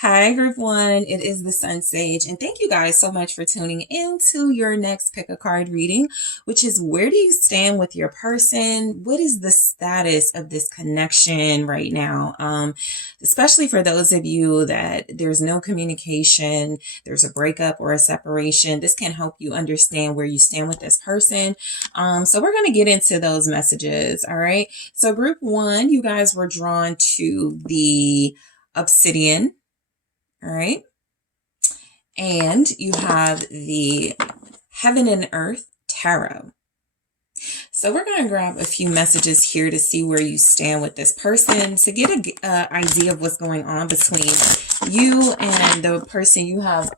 Hi, group one. It is the Sun Sage, and thank you guys so much for tuning into your next pick a card reading, which is where do you stand with your person? What is the status of this connection right now? Especially for those of you that there's no communication, there's a breakup or a separation. This can help you understand where you stand with this person. So we're going to get into those messages. All right. So group one, you guys were drawn to the Obsidian. All right. And you have the Heaven and Earth Tarot. So we're going to grab a few messages here to see where you stand with this person, to get an idea of what's going on between you and the person you have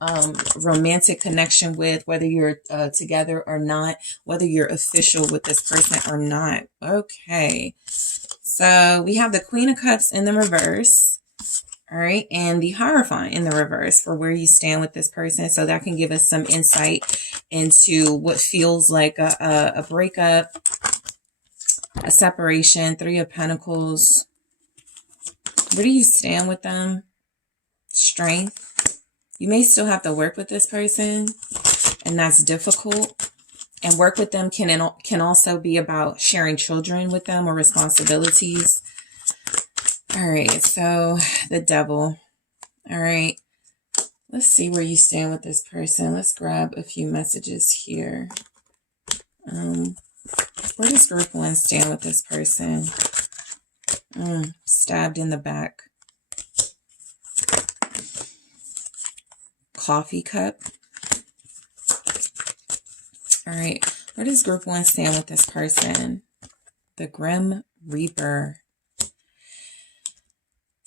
romantic connection with, whether you're together or not, whether you're official with this person or not. Okay. So we have the Queen of Cups in the reverse. All right. And the Hierophant in the reverse for where you stand with this person. So that can give us some insight into what feels like a breakup, a separation. Three of Pentacles. Where do you stand with them? Strength. You may still have to work with this person, and that's difficult. And work with them can also be about sharing children with them or responsibilities. All right, so the Devil. All right, let's see where you stand with this person. Let's grab a few messages here. Where does group one stand with this person? Stabbed in the back. Coffee cup. All right, where does group one stand with this person? The Grim Reaper.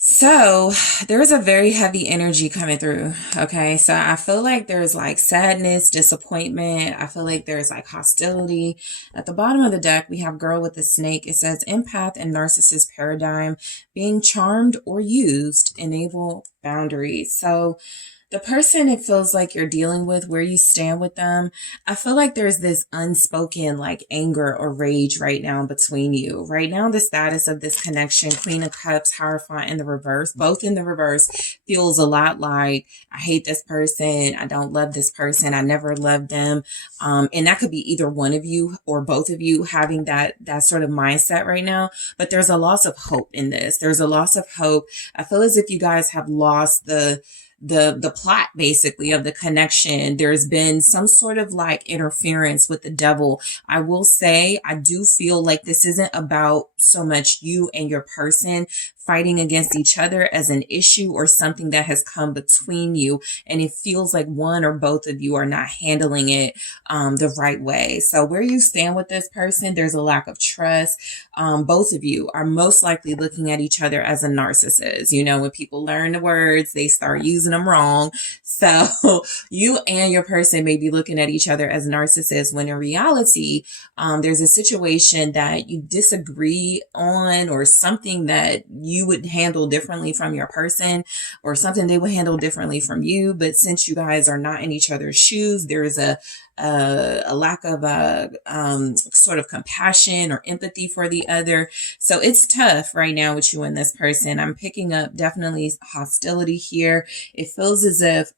So there's a very heavy energy coming through. Okay. So I feel like there's like sadness, disappointment. I feel like there's like hostility. At the bottom of the deck, we have Girl with the Snake. It says empath and narcissist paradigm, being charmed or used, enable boundaries. So the person it feels like you're dealing with, where you stand with them, I feel like there's this unspoken like anger or rage right now between you. Right now, the status of this connection, Queen of Cups, Hierophant in the reverse, both in the reverse, feels a lot like, I hate this person, I don't love this person, I never loved them. And that could be either one of you or both of you having that sort of mindset right now. But there's a loss of hope in this. There's a loss of hope. I feel as if you guys have lost the plot basically of the connection. There's been some sort of like interference with the Devil. I will say, I do feel like this isn't about so much you and your person fighting against each other as an issue or something that has come between you. And it feels like one or both of you are not handling it the right way. So where you stand with this person, there's a lack of trust. Both of you are most likely looking at each other as a narcissist. You know, when people learn the words, they start using them wrong. So you and your person may be looking at each other as narcissists when in reality, there's a situation that you disagree on or something that you would handle differently from your person or something they would handle differently from you. But since you guys are not in each other's shoes, there's a lack of sort of compassion or empathy for the other. So it's tough right now with you and this person. I'm picking up definitely hostility here. It feels as if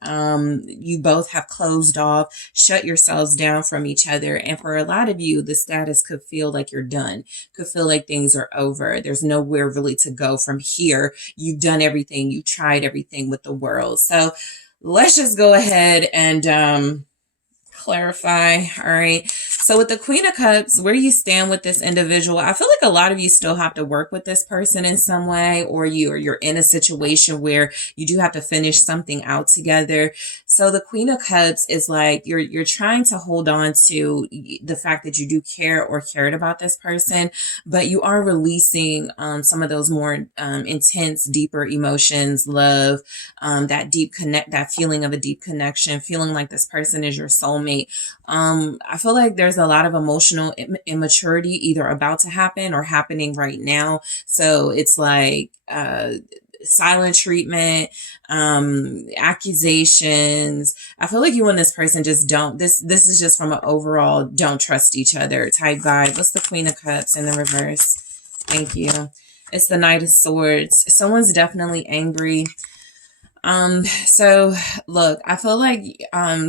you both have closed off, shut yourselves down from each other. And for a lot of you, the status could feel like you're done, could feel like things are over. There's nowhere really to go from here. You've done everything. You tried everything with the world. So let's just go ahead and clarify. All right. So with the Queen of Cups, where do you stand with this individual? I feel like a lot of you still have to work with this person in some way, or you're in a situation where you do have to finish something out together. So the Queen of Cups is like you're trying to hold on to the fact that you do care or cared about this person, but you are releasing some of those more intense, deeper emotions, love, that feeling of a deep connection, feeling like this person is your soulmate. I feel like there's a lot of emotional immaturity either about to happen or happening right now. So it's like silent treatment, accusations. I feel like you and this person just don't, this is just from an overall don't trust each other type vibe. What's the Queen of Cups in the reverse? Thank you. It's the Knight of Swords. Someone's definitely angry. So look, I feel like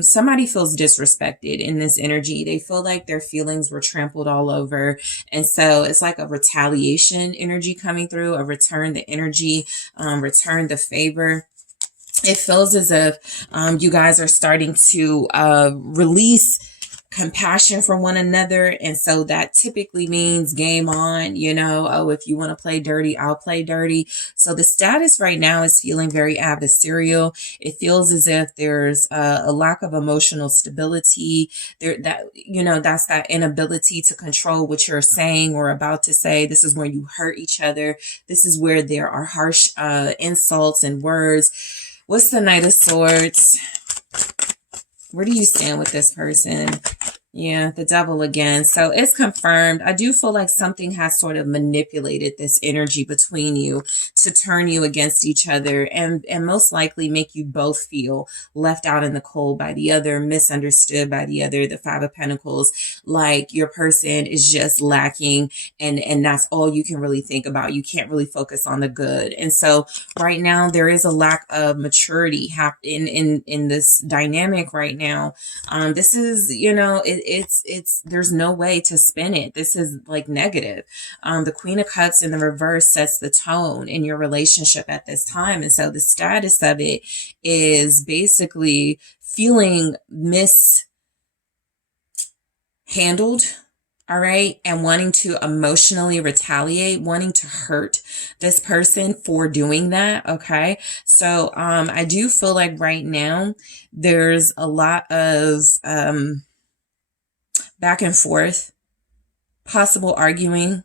somebody feels disrespected in this energy. They feel like their feelings were trampled all over. And so it's like a retaliation energy coming through, a return the energy, return the favor. It feels as if you guys are starting to release compassion for one another. And so that typically means game on, you know, oh, if you want to play dirty, I'll play dirty. So the status right now is feeling very adversarial. It feels as if there's a lack of emotional stability there, that, you know, that's that inability to control what you're saying or about to say. This is where you hurt each other. This is where there are harsh insults and words. What's the Knight of Swords? Where do you stand with this person? Yeah, the Devil again. So it's confirmed. I do feel like something has sort of manipulated this energy between you to turn you against each other and most likely make you both feel left out in the cold by the other, misunderstood by the other. The Five of Pentacles, like your person is just lacking and that's all you can really think about. You can't really focus on the good. And so right now there is a lack of maturity in this dynamic right now. This is, you know, it's there's no way to spin it. This is like negative. The Queen of Cups in the reverse sets the tone in your relationship at this time. And so the status of it is basically feeling mishandled, all right, and wanting to emotionally retaliate, wanting to hurt this person for doing that, okay? So I do feel like right now there's a lot of back and forth, possible arguing,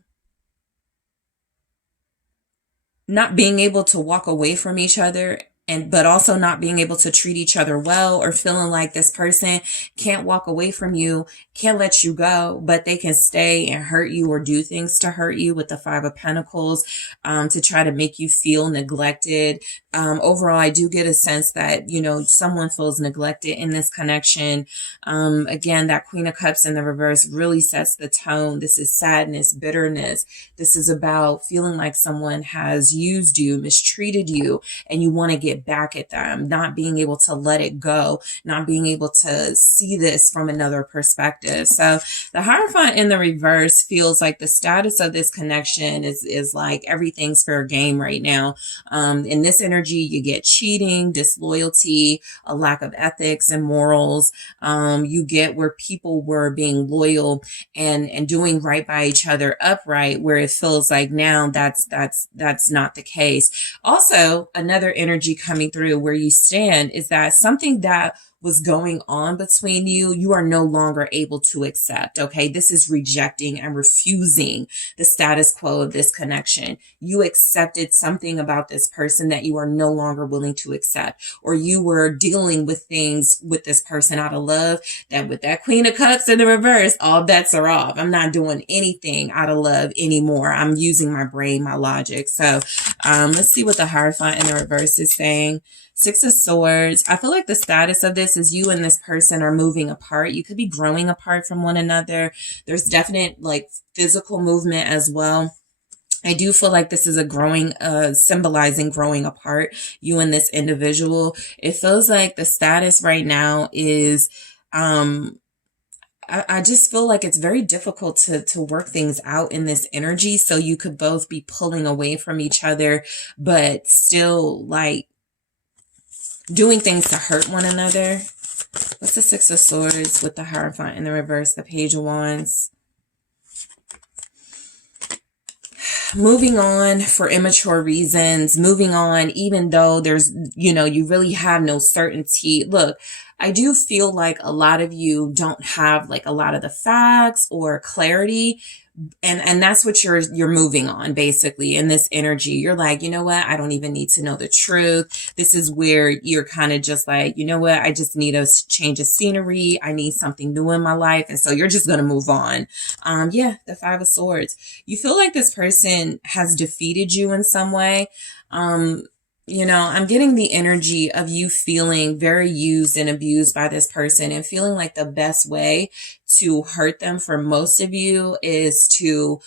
not being able to walk away from each other, but also not being able to treat each other well, or feeling like this person can't walk away from you, can't let you go, but they can stay and hurt you or do things to hurt you with the Five of Pentacles, to try to make you feel neglected. Overall, I do get a sense that, you know, someone feels neglected in this connection. Again, that Queen of Cups in the reverse really sets the tone. This is sadness, bitterness. This is about feeling like someone has used you, mistreated you, and you want to get back at them, not being able to let it go, not being able to see this from another perspective. So the Hierophant in the reverse feels like the status of this connection is like everything's fair game right now. In this energy, you get cheating, disloyalty, a lack of ethics and morals. You get where people were being loyal and doing right by each other upright, where it feels like now that's not the case. Also, another energy coming through where you stand is that something that was going on between you, you are no longer able to accept. Okay. This is rejecting and refusing the status quo of this connection. You accepted something about this person that you are no longer willing to accept, or you were dealing with things with this person out of love, that with that Queen of Cups in the reverse, all bets are off. I'm not doing anything out of love anymore. I'm using my brain, my logic. So, let's see what the Hierophant in the reverse is saying. Six of Swords. I feel like the status of this is you and this person are moving apart. You could be growing apart from one another. There's definite like physical movement as well. I do feel like this is a growing, symbolizing growing apart, you and this individual. It feels like the status right now is, I just feel like it's very difficult to work things out in this energy. So you could both be pulling away from each other, but still like doing things to hurt one another. What's the Six of Swords with the Hierophant in the reverse, the Page of Wands? Moving on for immature reasons, moving on even though there's, you know, you really have no certainty. Look, I do feel like a lot of you don't have like a lot of the facts or clarity. And that's what you're moving on basically in this energy. You're like, you know what? I don't even need to know the truth. This is where you're kind of just like, you know what? I just need a change of scenery. I need something new in my life. And so you're just going to move on. Yeah, the Five of Swords. You feel like this person has defeated you in some way. You know, I'm getting the energy of you feeling very used and abused by this person and feeling like the best way to hurt them for most of you is to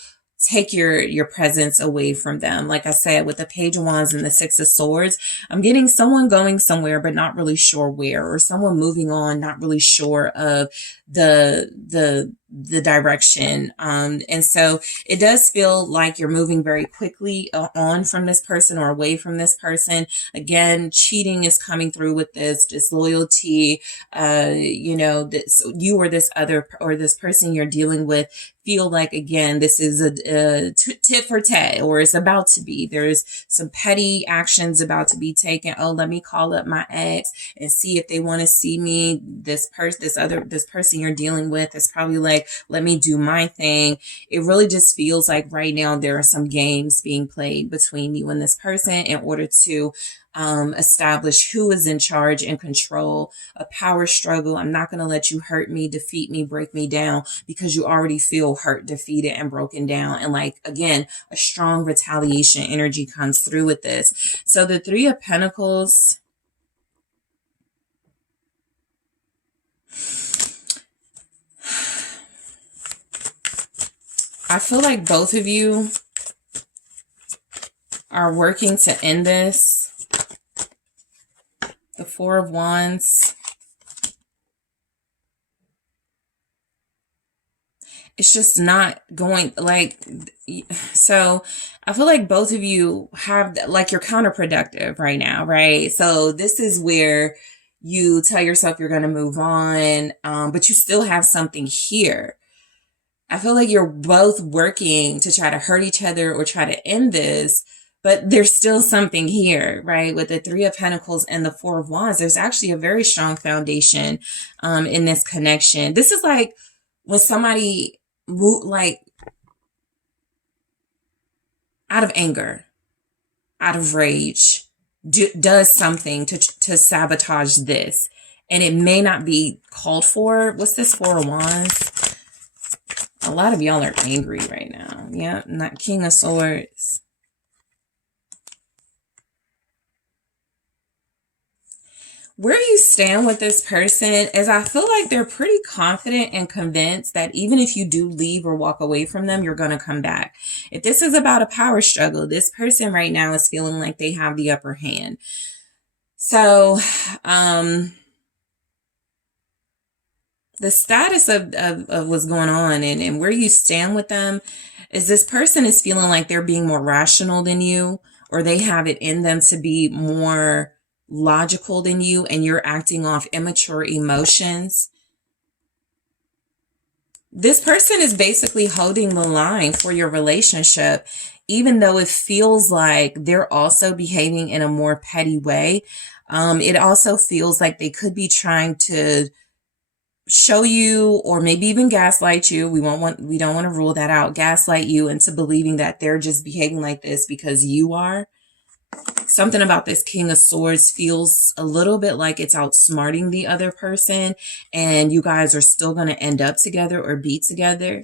take your presence away from them. Like I said, with the Page of Wands and the Six of Swords, I'm getting someone going somewhere but not really sure where, or someone moving on, not really sure of the direction. And so it does feel like you're moving very quickly on from this person or away from this person. Again, cheating is coming through with this, disloyalty, you know, this, you or this other, or this person you're dealing with feel like, again, this is a tit for tat, or it's about to be. There's some petty actions about to be taken. Oh, let me call up my ex and see if they want to see me. This person you're dealing with is probably like, let me do my thing. It really just feels like right now there are some games being played between you and this person in order to establish who is in charge and control. A power struggle. I'm not going to let you hurt me, defeat me, break me down, because you already feel hurt, defeated, and broken down. And like, again, a strong retaliation energy comes through with this. So the Three of Pentacles, I feel like both of you are working to end this. The Four of Wands. It's just not going, like, so I feel like both of you have, like, you're counterproductive right now, right? So this is where you tell yourself you're going to move on, but you still have something here. I feel like you're both working to try to hurt each other or try to end this, but there's still something here, right? With the Three of Pentacles and the Four of Wands, there's actually a very strong foundation in this connection. This is like when somebody, like, out of anger, out of rage, does something to sabotage this. And it may not be called for. What's this Four of Wands? A lot of y'all are angry right now. Yeah, not King of Swords. Where you stand with this person is, I feel like they're pretty confident and convinced that even if you do leave or walk away from them, you're going to come back. If this is about a power struggle, this person right now is feeling like they have the upper hand. So, the status of what's going on and where you stand with them is this person is feeling like they're being more rational than you, or they have it in them to be more logical than you, and you're acting off immature emotions. This person is basically holding the line for your relationship, even though it feels like they're also behaving in a more petty way. It also feels like they could be trying to show you, or maybe even gaslight you. We don't want to rule that out. Gaslight you into believing that they're just behaving like this because you are. Something about this King of Swords feels a little bit like it's outsmarting the other person, and you guys are still going to end up together or be together.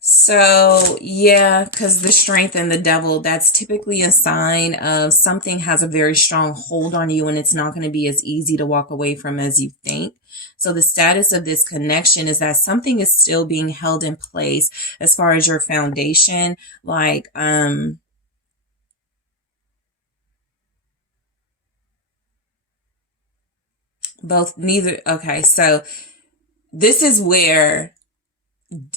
So, yeah, because the Strength and the Devil, that's typically a sign of something has a very strong hold on you, and it's not going to be as easy to walk away from as you think. So the status of this connection is that something is still being held in place as far as your foundation. Like, okay, so this is where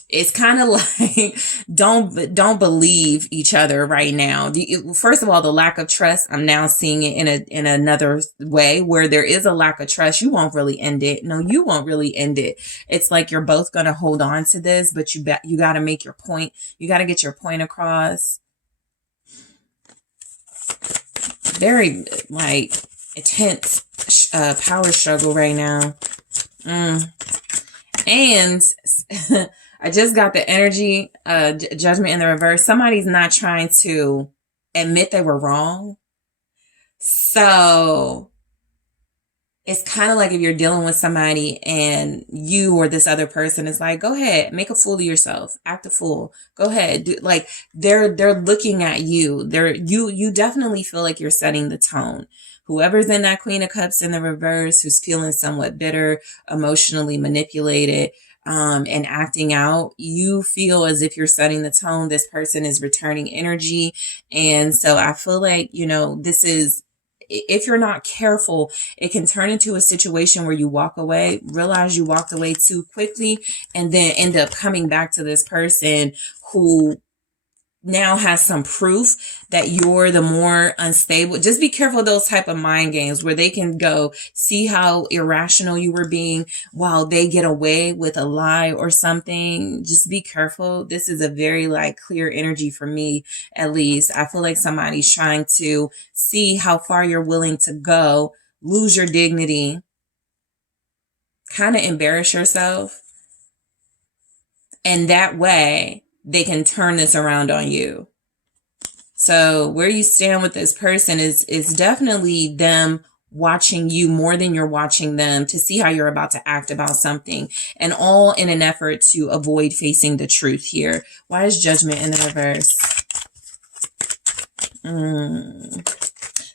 it's kind of like don't believe each other right now. First of all, the lack of trust, I'm now seeing it in another way, where there is a lack of trust. You won't really end it. No, you won't really end it. It's like you're both going to hold on to this, but you got to make your point. You got to get your point across. Very like intense power struggle right now. And I just got the energy, Judgment in the reverse. Somebody's not trying to admit they were wrong. So it's kind of like if you're dealing with somebody and you or this other person is like, go ahead, make a fool of yourself, act a fool, go ahead, do, like they're looking at you, you definitely feel like you're setting the tone. Whoever's in that Queen of Cups in the reverse, who's feeling somewhat bitter, emotionally manipulated, and acting out, you feel as if you're setting the tone. This person is returning energy. And so I feel like, this is, if you're not careful, it can turn into a situation where you walk away, realize you walked away too quickly, and then end up coming back to this person who now has some proof that you're the more unstable. Just be careful of those type of mind games where they can go see how irrational you were being while they get away with a lie or something. Just be careful. This is a very clear energy for me, at least. I feel like somebody's trying to see how far you're willing to go, lose your dignity, kind of embarrass yourself. And that way they can turn this around on you. So where you stand with this person is definitely them watching you more than you're watching them to see how you're about to act about something, and all in an effort to avoid facing the truth here. Why is Judgment in the reverse?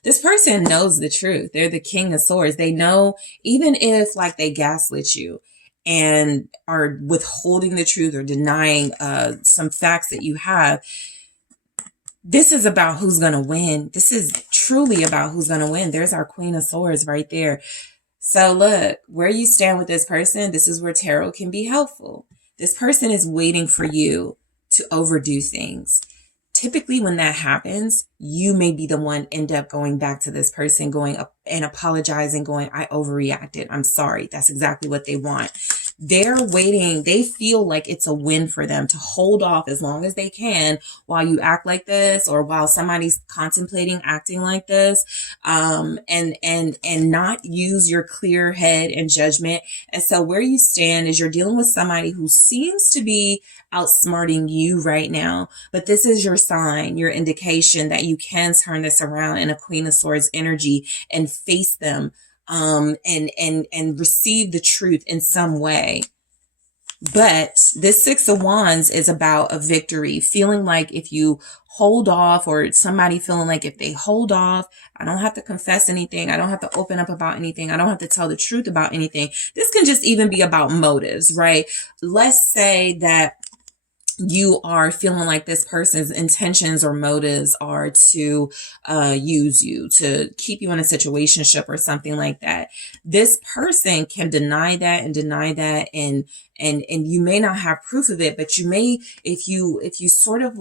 This person knows the truth. They're the King of Swords. They know, even if they gaslit you and are withholding the truth or denying some facts that you have, this is about who's going to win. This is truly about who's going to win. There's our Queen of Swords right there. So look, where you stand with this person, this is where tarot can be helpful. This person is waiting for you to overdo things. Typically when that happens, you may be the one end up going back to this person, going up and apologizing, going, I overreacted. I'm sorry. That's exactly what they want. They're waiting. They feel like it's a win for them to hold off as long as they can while you act like this, or while somebody's contemplating acting like this, and not use your clear head and judgment. And so where you stand is you're dealing with somebody who seems to be outsmarting you right now, but this is your sign, your indication that you can turn this around in a Queen of Swords energy and face them, and receive the truth in some way. But this Six of Wands is about a victory, feeling like if you hold off, or somebody feeling like if they hold off, I don't have to confess anything. I don't have to open up about anything. I don't have to tell the truth about anything. This can just even be about motives, right? Let's say that you are feeling like this person's intentions or motives are to use you, to keep you in a situationship or something like that. This person can deny that and you may not have proof of it, but you may, if you sort of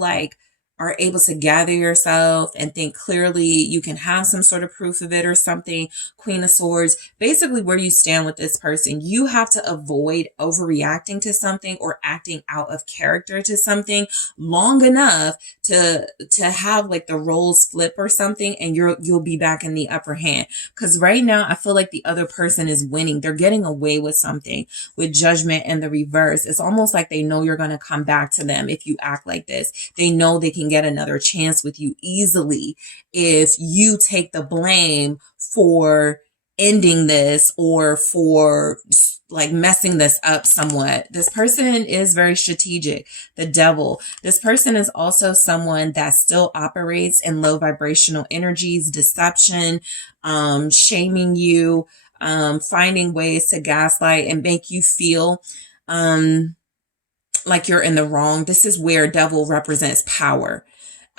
are able to gather yourself and think clearly, you can have some sort of proof of it or something. Queen of Swords, basically where you stand with this person, you have to avoid overreacting to something or acting out of character to something long enough to have the roles flip or something, and you'll be back in the upper hand. Because right now I feel like the other person is winning. They're getting away with something. With Judgment in the reverse, it's almost like they know you're going to come back to them if you act like this. They know they can get another chance with you easily if you take the blame for ending this or for messing this up somewhat. This person is very strategic. The Devil. This person is also someone that still operates in low vibrational energies, deception, shaming you, finding ways to gaslight and make you feel like you're in the wrong. This is where Devil represents power.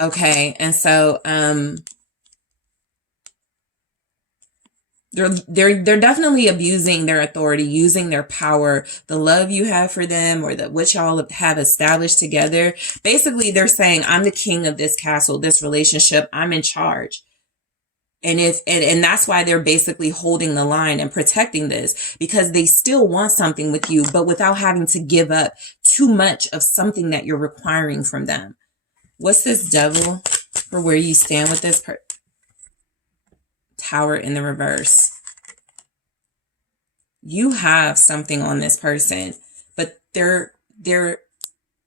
Okay. And so, they're definitely abusing their authority, using their power, the love you have for them, or what y'all have established together. Basically, they're saying, I'm the king of this castle, this relationship. I'm in charge. And and that's why they're basically holding the line and protecting this, because they still want something with you, but without having to give up too much of something that you're requiring from them. What's this Devil for where you stand with this Tower in the reverse? You have something on this person, but they're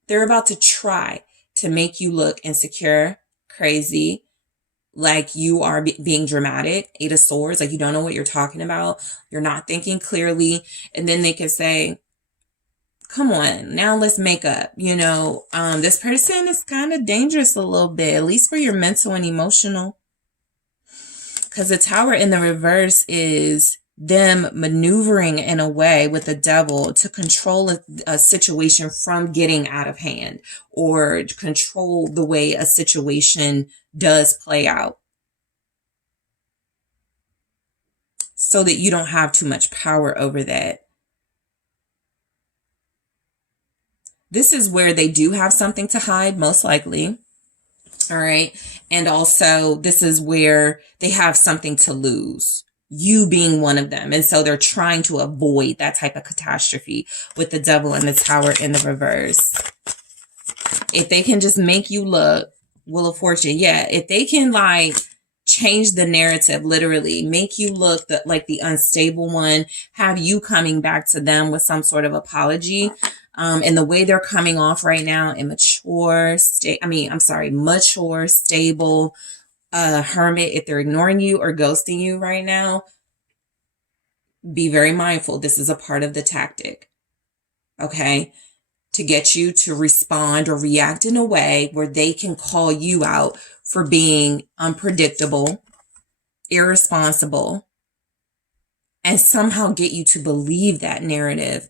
about to try to make you look insecure, crazy, like you are being dramatic, 8 of Swords, like you don't know what you're talking about, you're not thinking clearly. And then they can say, come on, now let's make up. This person is kind of dangerous a little bit, at least for your mental and emotional. Because the Tower in the reverse is them maneuvering in a way with the Devil to control a situation from getting out of hand, or control the way a situation does play out, so that you don't have too much power over that. This is where they do have something to hide, most likely. All right. And also, this is where they have something to lose, you being one of them. And so they're trying to avoid that type of catastrophe with the Devil and the Tower in the reverse. If they can just make you look, Wheel of Fortune, yeah, if they can like change the narrative, literally make you look like the unstable one, have you coming back to them with some sort of apology. And the way they're coming off right now, mature, stable, hermit. If they're ignoring you or ghosting you right now, be very mindful. This is a part of the tactic, okay? To get you to respond or react in a way where they can call you out for being unpredictable, irresponsible, and somehow get you to believe that narrative.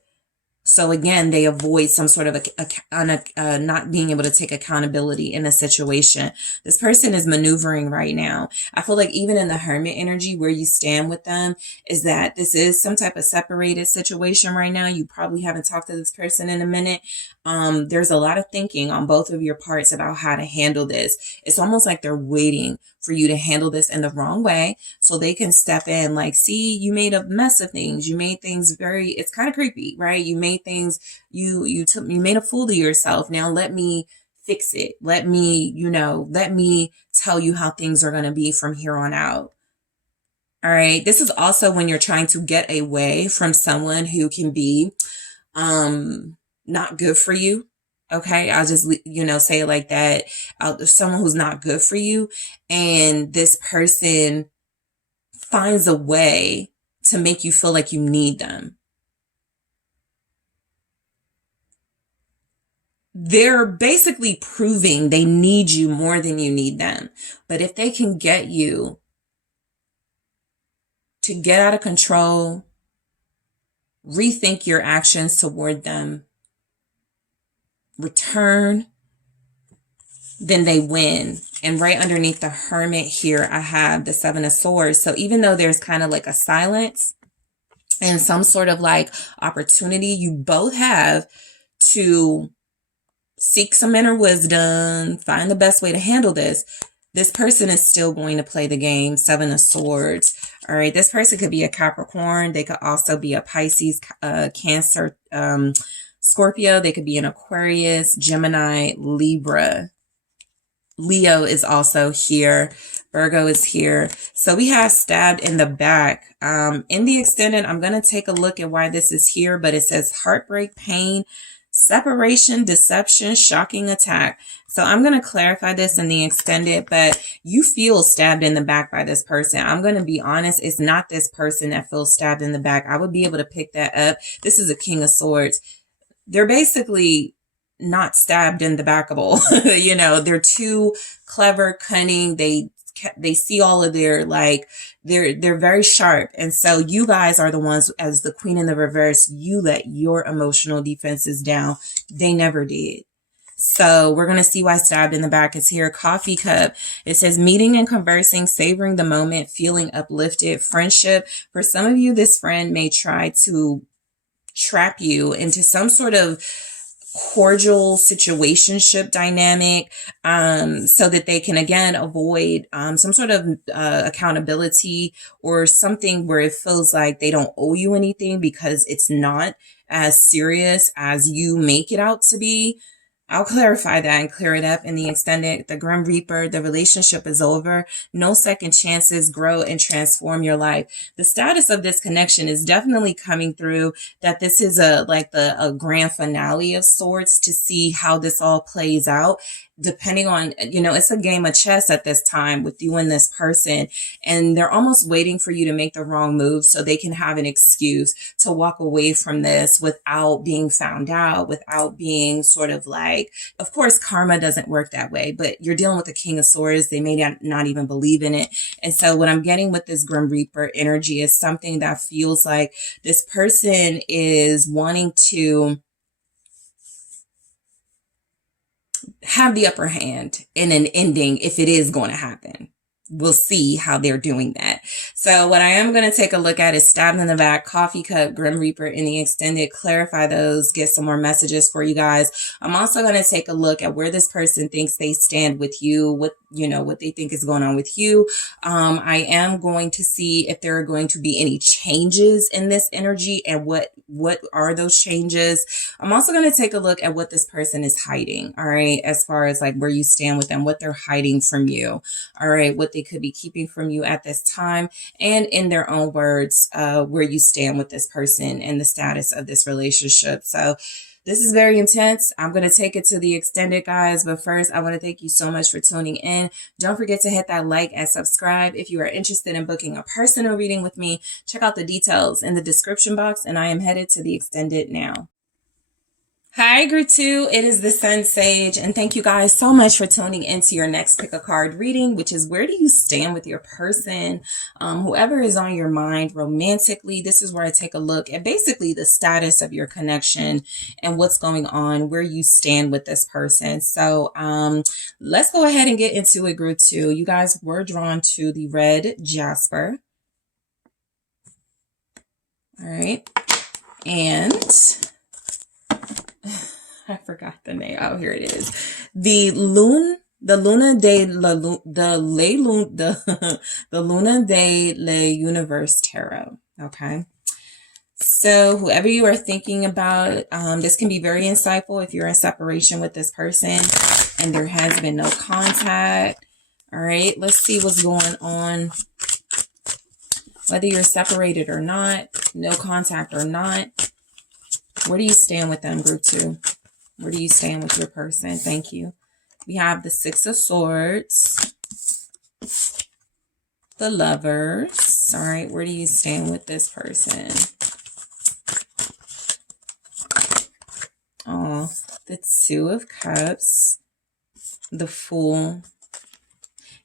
So again, they avoid some sort of not being able to take accountability in a situation. This person is maneuvering right now. I feel like even in the Hermit energy, where you stand with them is that this is some type of separated situation right now. You probably haven't talked to this person in a minute. There's a lot of thinking on both of your parts about how to handle this. It's almost like they're waiting for you to handle this in the wrong way so they can step in, like, see, you made a mess of things. You made things it's kind of creepy, right? You made things, you made a fool of yourself. Now let me fix it. Let me tell you how things are going to be from here on out. All right. This is also when you're trying to get away from someone who can be, not good for you. Okay. I'll just, say it like that. Someone who's not good for you. And this person finds a way to make you feel like you need them. They're basically proving they need you more than you need them. But if they can get you to get out of control, rethink your actions toward them, return, then they win. And right underneath the Hermit here, I have the 7 of Swords. So even though there's kind of like a silence and some sort of like opportunity, you both have to seek some inner wisdom, find the best way to handle this. This person is still going to play the game. 7 of Swords. All right. This person could be a Capricorn. They could also be a Pisces, Cancer, Scorpio. They could be an Aquarius, Gemini, Libra. Leo is also here. Virgo is here. So we have stabbed in the back. In the extended, I'm going to take a look at why this is here, but it says heartbreak, pain, separation, deception, shocking attack. So I'm going to clarify this in the extended, but you feel stabbed in the back by this person. I'm going to be honest. It's not this person that feels stabbed in the back. I would be able to pick that up. This is a King of Swords. They're basically not stabbed in the backable. They're too clever, cunning. They see all of their, they're very sharp. And so you guys are the ones, as the Queen in the reverse, you let your emotional defenses down. They never did. So we're going to see why stabbed in the back is here. Coffee cup. It says meeting and conversing, savoring the moment, feeling uplifted, friendship. For some of you, this friend may try to trap you into some sort of cordial situationship dynamic, so that they can again avoid some sort of accountability or something where it feels like they don't owe you anything because it's not as serious as you make it out to be. I'll clarify that and clear it up in the extended. The Grim Reaper, the relationship is over. No second chances. Grow and transform your life. The status of this connection is definitely coming through that this is a grand finale of sorts to see how this all plays out. depending on, it's a game of chess at this time with you and this person, and they're almost waiting for you to make the wrong move so they can have an excuse to walk away from this without being found out, without being sort of like, of course, karma doesn't work that way, but you're dealing with the King of Swords. They may not even believe in it. And so what I'm getting with this Grim Reaper energy is something that feels like this person is wanting to have the upper hand in an ending if it is going to happen. We'll see how they're doing that. So what I am going to take a look at is stabbed in the back, coffee cup, Grim Reaper in the extended, clarify those, get some more messages for you guys. I'm also going to take a look at where this person thinks they stand with you, what they think is going on with you. I am going to see if there are going to be any changes in this energy and what are those changes. I'm also going to take a look at what this person is hiding. All right. As far as like where you stand with them, what they're hiding from you. All right. What they could be keeping from you at this time, and in their own words, where you stand with this person and the status of this relationship. So this is very intense. I'm going to take it to the extended, guys. But first, I want to thank you so much for tuning in. Don't forget to hit that like and subscribe. If you are interested in booking a personal reading with me, check out the details in the description box. And I am headed to the extended now. Hi, Group 2. It is the SunSage, and thank you guys so much for tuning into your next pick a card reading, which is where do you stand with your person? Whoever is on your mind romantically, this is where I take a look at basically the status of your connection and what's going on, where you stand with this person. So let's go ahead and get into it, Group 2. You guys were drawn to the red jasper. All right. And I forgot the name. Oh, here it is. The Luna de la Universe Tarot. Okay. So whoever you are thinking about, this can be very insightful if you're in separation with this person and there has been no contact. All right. Let's see what's going on. Whether you're separated or not, no contact or not. Where do you stand with them, Group 2? Where do you stand with your person? Thank you. We have the Six of Swords. The Lovers. All right. Where do you stand with this person? Oh, the Two of Cups. The Fool.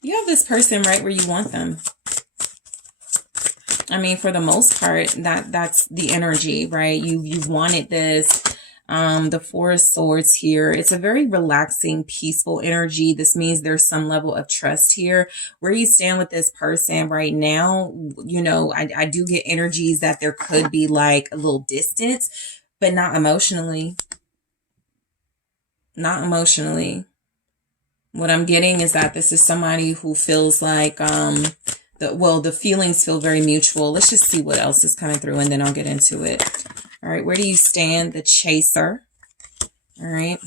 You have this person right where you want them. I mean, for the most part, that's the energy, right? You've wanted this. The Four of Swords here. It's a very relaxing, peaceful energy. This means there's some level of trust here. Where you stand with this person right now, I do get energies that there could be like a little distance, but not emotionally. Not emotionally. What I'm getting is that this is somebody who feels like, the feelings feel very mutual. Let's just see what else is coming through and then I'll get into it. All right. Where do you stand? The Chaser. All right.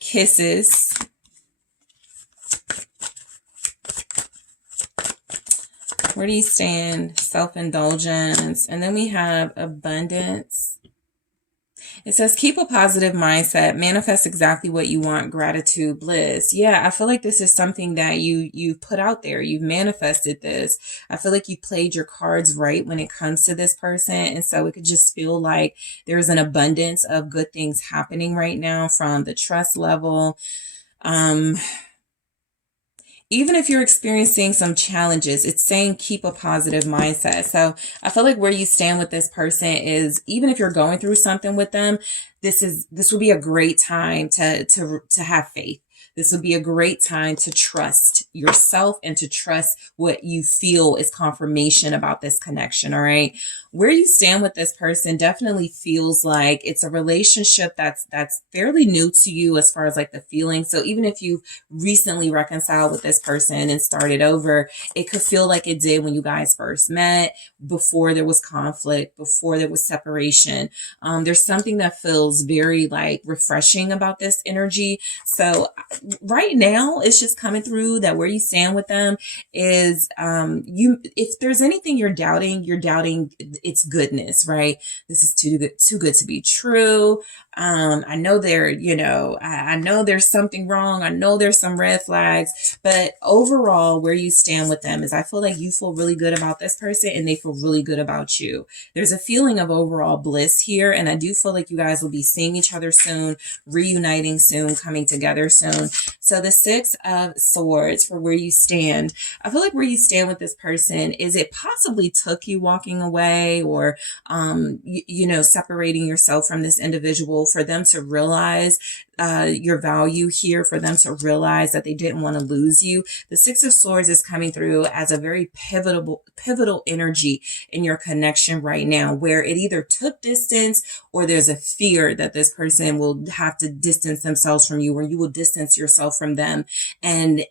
Kisses. Where do you stand? Self-indulgence. And then we have abundance. It says, keep a positive mindset, manifest exactly what you want, gratitude, bliss. Yeah, I feel like this is something that you've put out there. You've manifested this. I feel like you played your cards right when it comes to this person. And so it could just feel like there's an abundance of good things happening right now from the trust level. Even if you're experiencing some challenges, it's saying keep a positive mindset. So I feel like where you stand with this person is, even if you're going through something with them, this would be a great time to have faith. This would be a great time to trust yourself and to trust what you feel is confirmation about this connection. All right. Where you stand with this person definitely feels like it's a relationship that's fairly new to you as far as like the feeling. So even if you recently reconciled with this person and started over, it could feel like it did when you guys first met, before there was conflict, before there was separation. There's something that feels very like refreshing about this energy. So right now it's just coming through that where you stand with them is, if there's anything you're doubting its goodness, right? This is too good to be true. I know there, you know, I know there's something wrong. I know there's some red flags, but overall, where you stand with them is I feel like you feel really good about this person and they feel really good about you. There's a feeling of overall bliss here. And I do feel like you guys will be seeing each other soon, reuniting soon, coming together soon. So the Six of Swords for where you stand, I feel like where you stand with this person is it possibly took you walking away or, you know, separating yourself from this individual for them to realize your value here, for them to realize that they didn't want to lose you. The Six of Swords is coming through as a very pivotal energy in your connection right now, where it either took distance or there's a fear that this person will have to distance themselves from you, or you will distance yourself from them. And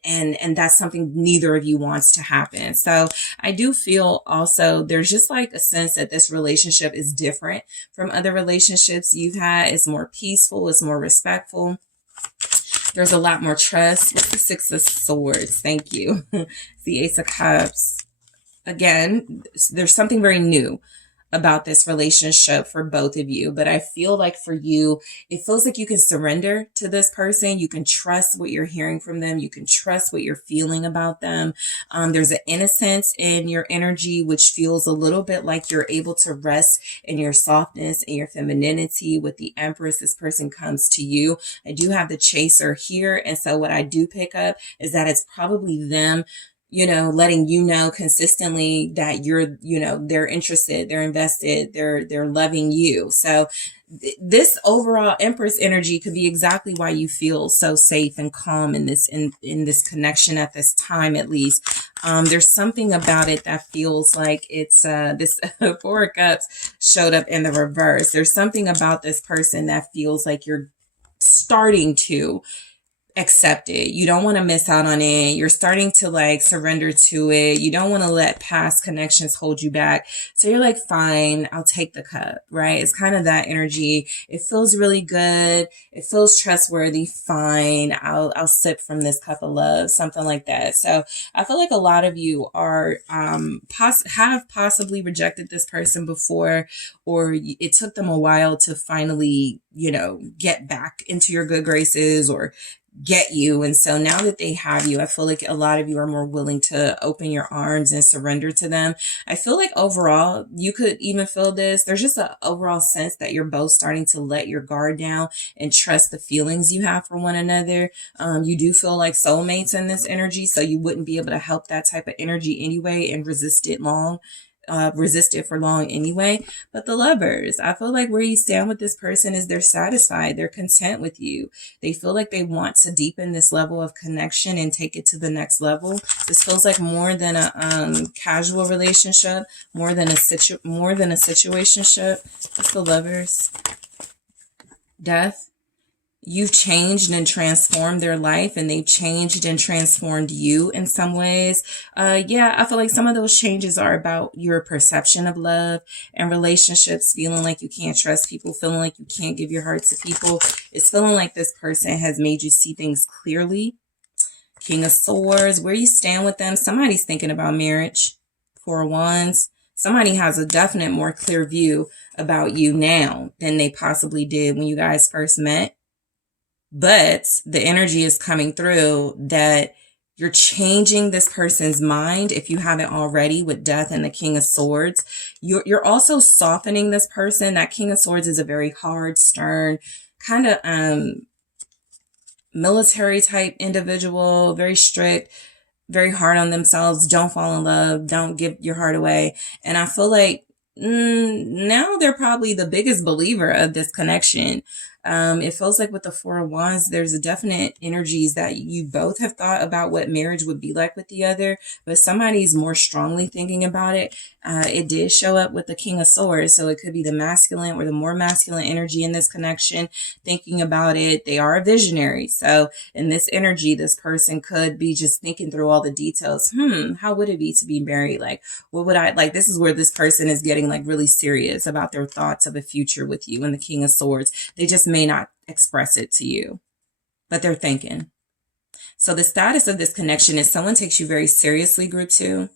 that's something neither of you wants to happen. So I do feel also there's just like a sense that this relationship is different from other relationships you've had. It's more peaceful. It's more respectful. There's a lot more trust. What's the Six of Swords? Thank you. The Ace of Cups. Again, there's something very new about this relationship for both of you. But I feel like for you, it feels like you can surrender to this person. You can trust what you're hearing from them. You can trust what you're feeling about them. There's an innocence in your energy, which feels a little bit like you're able to rest in your softness and your femininity. With the Empress, this person comes to you. I do have the Chaser here. And so what I do pick up is that it's probably them, you know, letting you know consistently that you're, you know, they're interested, they're invested, they're loving you. So this overall Empress energy could be exactly why you feel so safe and calm in this, in this connection at this time, at least. There's something about it that feels like it's, this Four of Cups showed up in the reverse. There's something about this person that feels like you're starting to accept it. You don't want to miss out on it. You're starting to like surrender to it. You don't want to let past connections hold you back. So you're like, fine, I'll take the cup, right? It's kind of that energy. It feels really good. It feels trustworthy. Fine. I'll sip from this cup of love, something like that. So I feel like a lot of you are, have possibly rejected this person before, or it took them a while to finally, you know, get back into your good graces or get you. And so now that they have you, I feel like a lot of you are more willing to open your arms and surrender to them. I feel like overall, you could even feel this. There's just an overall sense that you're both starting to let your guard down and trust the feelings you have for one another. You do feel like soulmates in this energy, so you wouldn't be able to help that type of energy anyway and resist it for long anyway. But the Lovers, I feel like where you stand with this person is they're satisfied, they're content with you. They feel like they want to deepen this level of connection and take it to the next level. This feels like more than a casual relationship, more than a situationship. What's the Lovers? Death. You've changed and transformed their life, and they've changed and transformed you in some ways. Yeah, I feel like some of those changes are about your perception of love and relationships, feeling like you can't trust people, feeling like you can't give your heart to people. It's feeling like this person has made you see things clearly. King of Swords, where you stand with them. Somebody's thinking about marriage. Four of Wands. Somebody has a definite more clear view about you now than they possibly did when you guys first met. But the energy is coming through that you're changing this person's mind if you haven't already, with Death and the King of Swords. You're also softening this person. That King of Swords is a very hard, stern, kind of military type individual, very strict, very hard on themselves. Don't fall in love. Don't give your heart away. And I feel like now they're probably the biggest believer of this connection. It feels like with the Four of Wands, there's a definite energies that you both have thought about what marriage would be like with the other, but somebody's more strongly thinking about it. It did show up with the King of Swords, so it could be the masculine or the more masculine energy in this connection thinking about it. They are a visionary, so in this energy, this person could be just thinking through all the details. How would it be to be married? Like, what would I like? This is where this person is getting like really serious about their thoughts of a future with you and the King of Swords. They just may not express it to you, but they're thinking. So the status of this connection is someone takes you very seriously, group 2.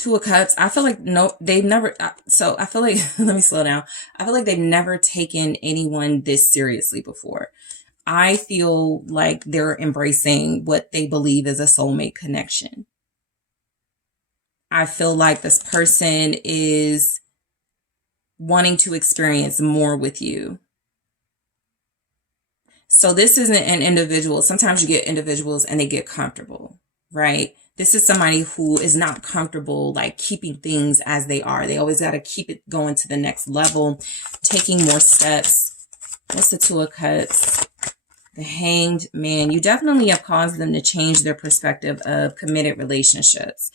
Two of Cups, I feel like no, they've never, so I feel like, let me slow down. I feel like they've never taken anyone this seriously before. I feel like they're embracing what they believe is a soulmate connection. I feel like this person is wanting to experience more with you. So this isn't an individual. Sometimes you get individuals and they get comfortable, right? This is somebody who is not comfortable like keeping things as they are. They always got to keep it going to the next level, taking more steps. What's the Two of Cups? The Hanged Man. You definitely have caused them to change their perspective of committed relationships.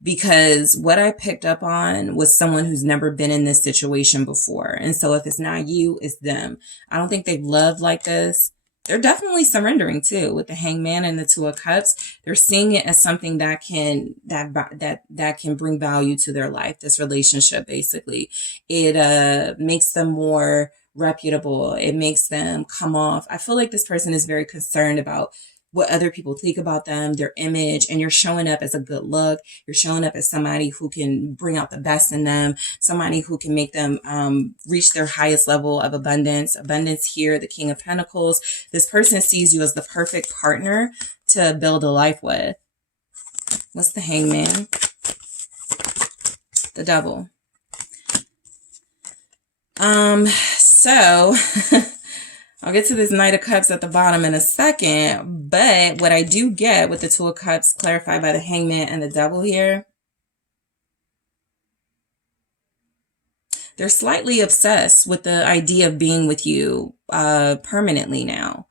Because what I picked up on was someone who's never been in this situation before. And so if it's not you, it's them. I don't think they've loved like this. They're definitely surrendering too with the Hangman and the Two of Cups. They're seeing it as something that can bring value to their life. This relationship, basically, it makes them more reputable. It makes them come off. I feel like this person is very concerned about what other people think about them, their image, and you're showing up as a good look. You're showing up as somebody who can bring out the best in them, somebody who can make them reach their highest level of abundance. Abundance here, the King of Pentacles. This person sees you as the perfect partner to build a life with. What's the Hangman? The Devil. So I'll get to this Knight of Cups at the bottom in a second, but what I do get with the Two of Cups clarified by the Hangman and the Devil here, they're slightly obsessed with the idea of being with you permanently now.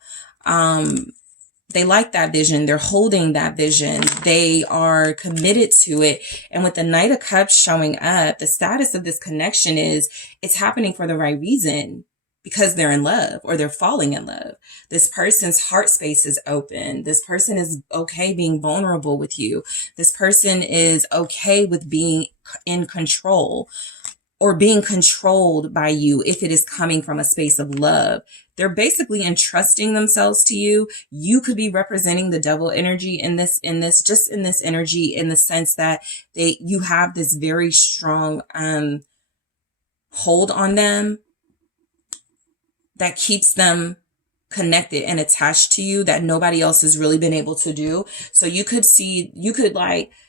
They like that vision. They're holding that vision. They are committed to it. And with the Knight of Cups showing up, the status of this connection is it's happening for the right reason. Because they're in love or they're falling in love. This person's heart space is open. This person is okay being vulnerable with you. This person is okay with being in control or being controlled by you if it is coming from a space of love. They're basically entrusting themselves to you. You could be representing the Devil energy in this energy, in the sense that you have this very strong hold on them that keeps them connected and attached to you that nobody else has really been able to do. So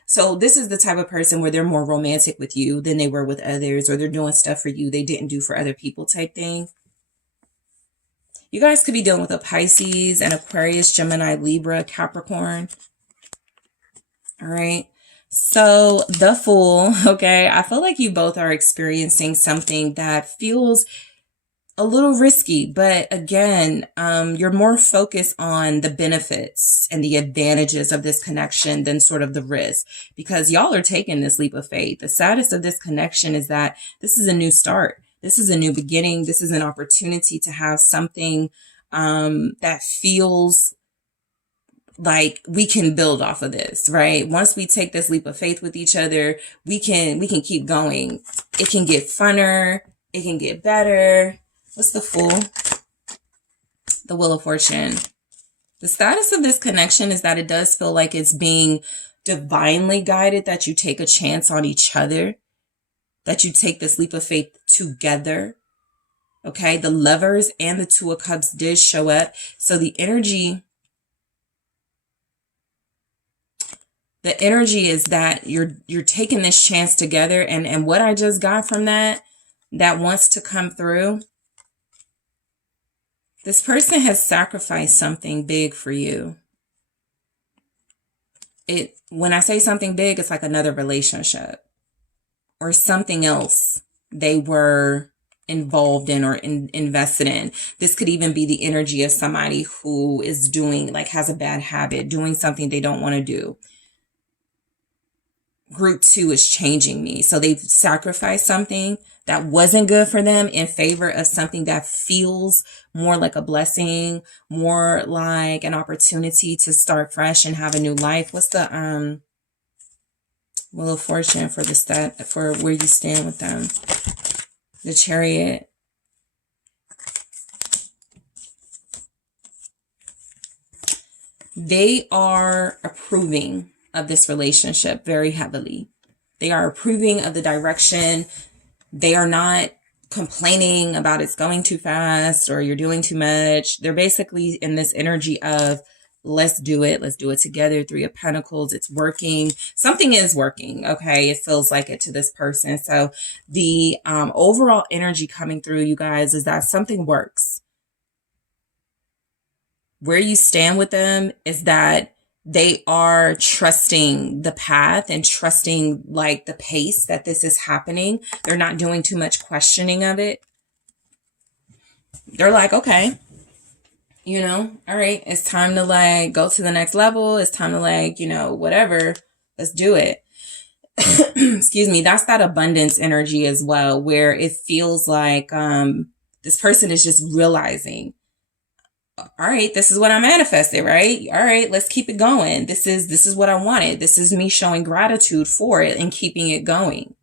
so this is the type of person where they're more romantic with you than they were with others, or they're doing stuff for you they didn't do for other people type thing. You guys could be dealing with a Pisces, an Aquarius, Gemini, Libra, Capricorn. All right. So the Fool, okay, I feel like you both are experiencing something that feels a little risky, but again, you're more focused on the benefits and the advantages of this connection than sort of the risk, because y'all are taking this leap of faith. The status of this connection is that this is a new start. This is a new beginning. This is an opportunity to have something that feels like we can build off of this, right? Once we take this leap of faith with each other, we can keep going. It can get funner. It can get better. What's the Fool? The Wheel of Fortune. The status of this connection is that it does feel like it's being divinely guided, that you take a chance on each other, that you take this leap of faith together. Okay, the Lovers and the Two of Cups did show up. So the energy is that you're taking this chance together. And what I just got from that wants to come through, this person has sacrificed something big for you. When I say something big, it's like another relationship or something else they were involved in or invested in. This could even be the energy of somebody who is has a bad habit, doing something they don't want to do. Group 2 is changing me. So they've sacrificed something that wasn't good for them in favor of something that feels more like a blessing, more like an opportunity to start fresh and have a new life. What's the Wheel of Fortune for for where you stand with them? The Chariot. They are approving of this relationship very heavily. They are approving of the direction. They are not complaining about it's going too fast or you're doing too much. They're basically in this energy of, let's do it. Let's do it together. Three of Pentacles. It's working. Something is working. Okay. It feels like it to this person. So the overall energy coming through, you guys, is that something works. Where you stand with them is that they are trusting the path and trusting like the pace that this is happening. They're not doing too much questioning of it. They're like, okay, you know, all right, it's time to like go to the next level. It's time to like, you know, whatever, let's do it. Excuse me. That's that abundance energy as well, where it feels like this person is just realizing, all right, this is what I manifested, right? All right, let's keep it going. This is what I wanted. This is me showing gratitude for it and keeping it going.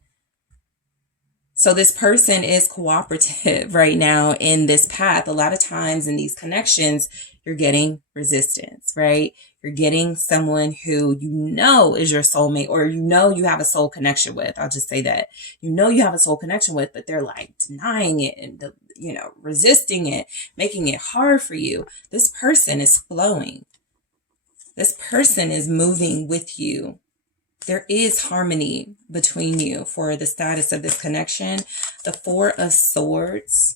So this person is cooperative right now in this path. A lot of times in these connections, you're getting resistance, right? You're getting someone who you know is your soulmate, or you know you have a soul connection with. I'll just say that. You know you have a soul connection with, but they're like denying it and, you know, resisting it, making it hard for you. This person is flowing. This person is moving with you. There is harmony between you for the status of this connection. The Four of Swords.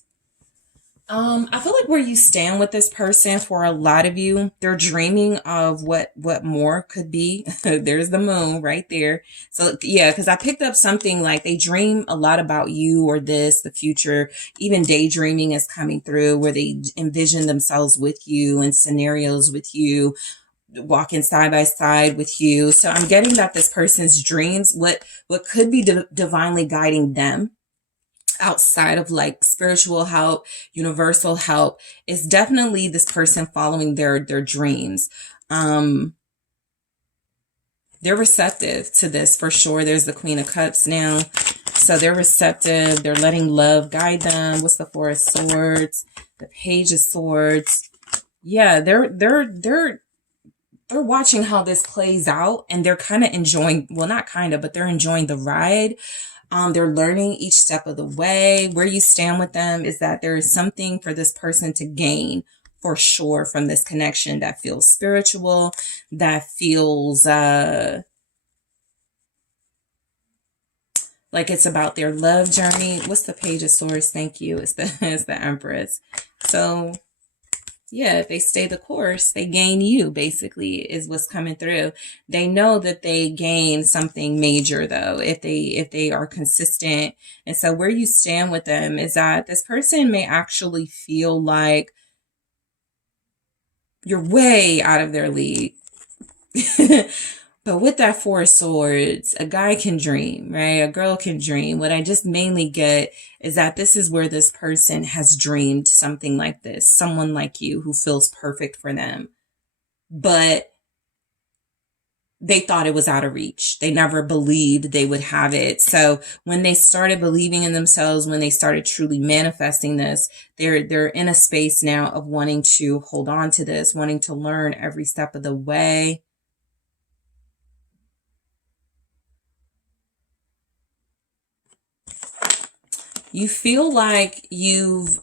I feel like where you stand with this person, for a lot of you, they're dreaming of what more could be. There's the moon right there. So yeah, because I picked up something like they dream a lot about you or this, the future. Even daydreaming is coming through, where they envision themselves with you in scenarios with you, walking side by side with you. So I'm getting that this person's dreams, what could be divinely guiding them outside of like spiritual help, universal help, is definitely this person following their dreams. They're receptive to this for sure. There's the Queen of Cups now. So they're receptive. They're letting love guide them. What's the Four of Swords? The Page of Swords. Yeah, they're watching how this plays out, and they're kind of enjoying, well, not kind of, but they're enjoying the ride. They're learning each step of the way. Where you stand with them is that there is something for this person to gain for sure from this connection that feels spiritual, that feels like it's about their love journey. What's the Page of Swords? Thank you. It's the Empress. So yeah, if they stay the course, they gain you, basically, is what's coming through. They know that they gain something major, though, if they are consistent. And so where you stand with them is that this person may actually feel like you're way out of their league. But with that Four of Swords, a guy can dream, right? A girl can dream. What I just mainly get is that this is where this person has dreamed something like this. Someone like you who feels perfect for them. But they thought it was out of reach. They never believed they would have it. So when they started believing in themselves, when they started truly manifesting this, they're in a space now of wanting to hold on to this, wanting to learn every step of the way. You feel like you've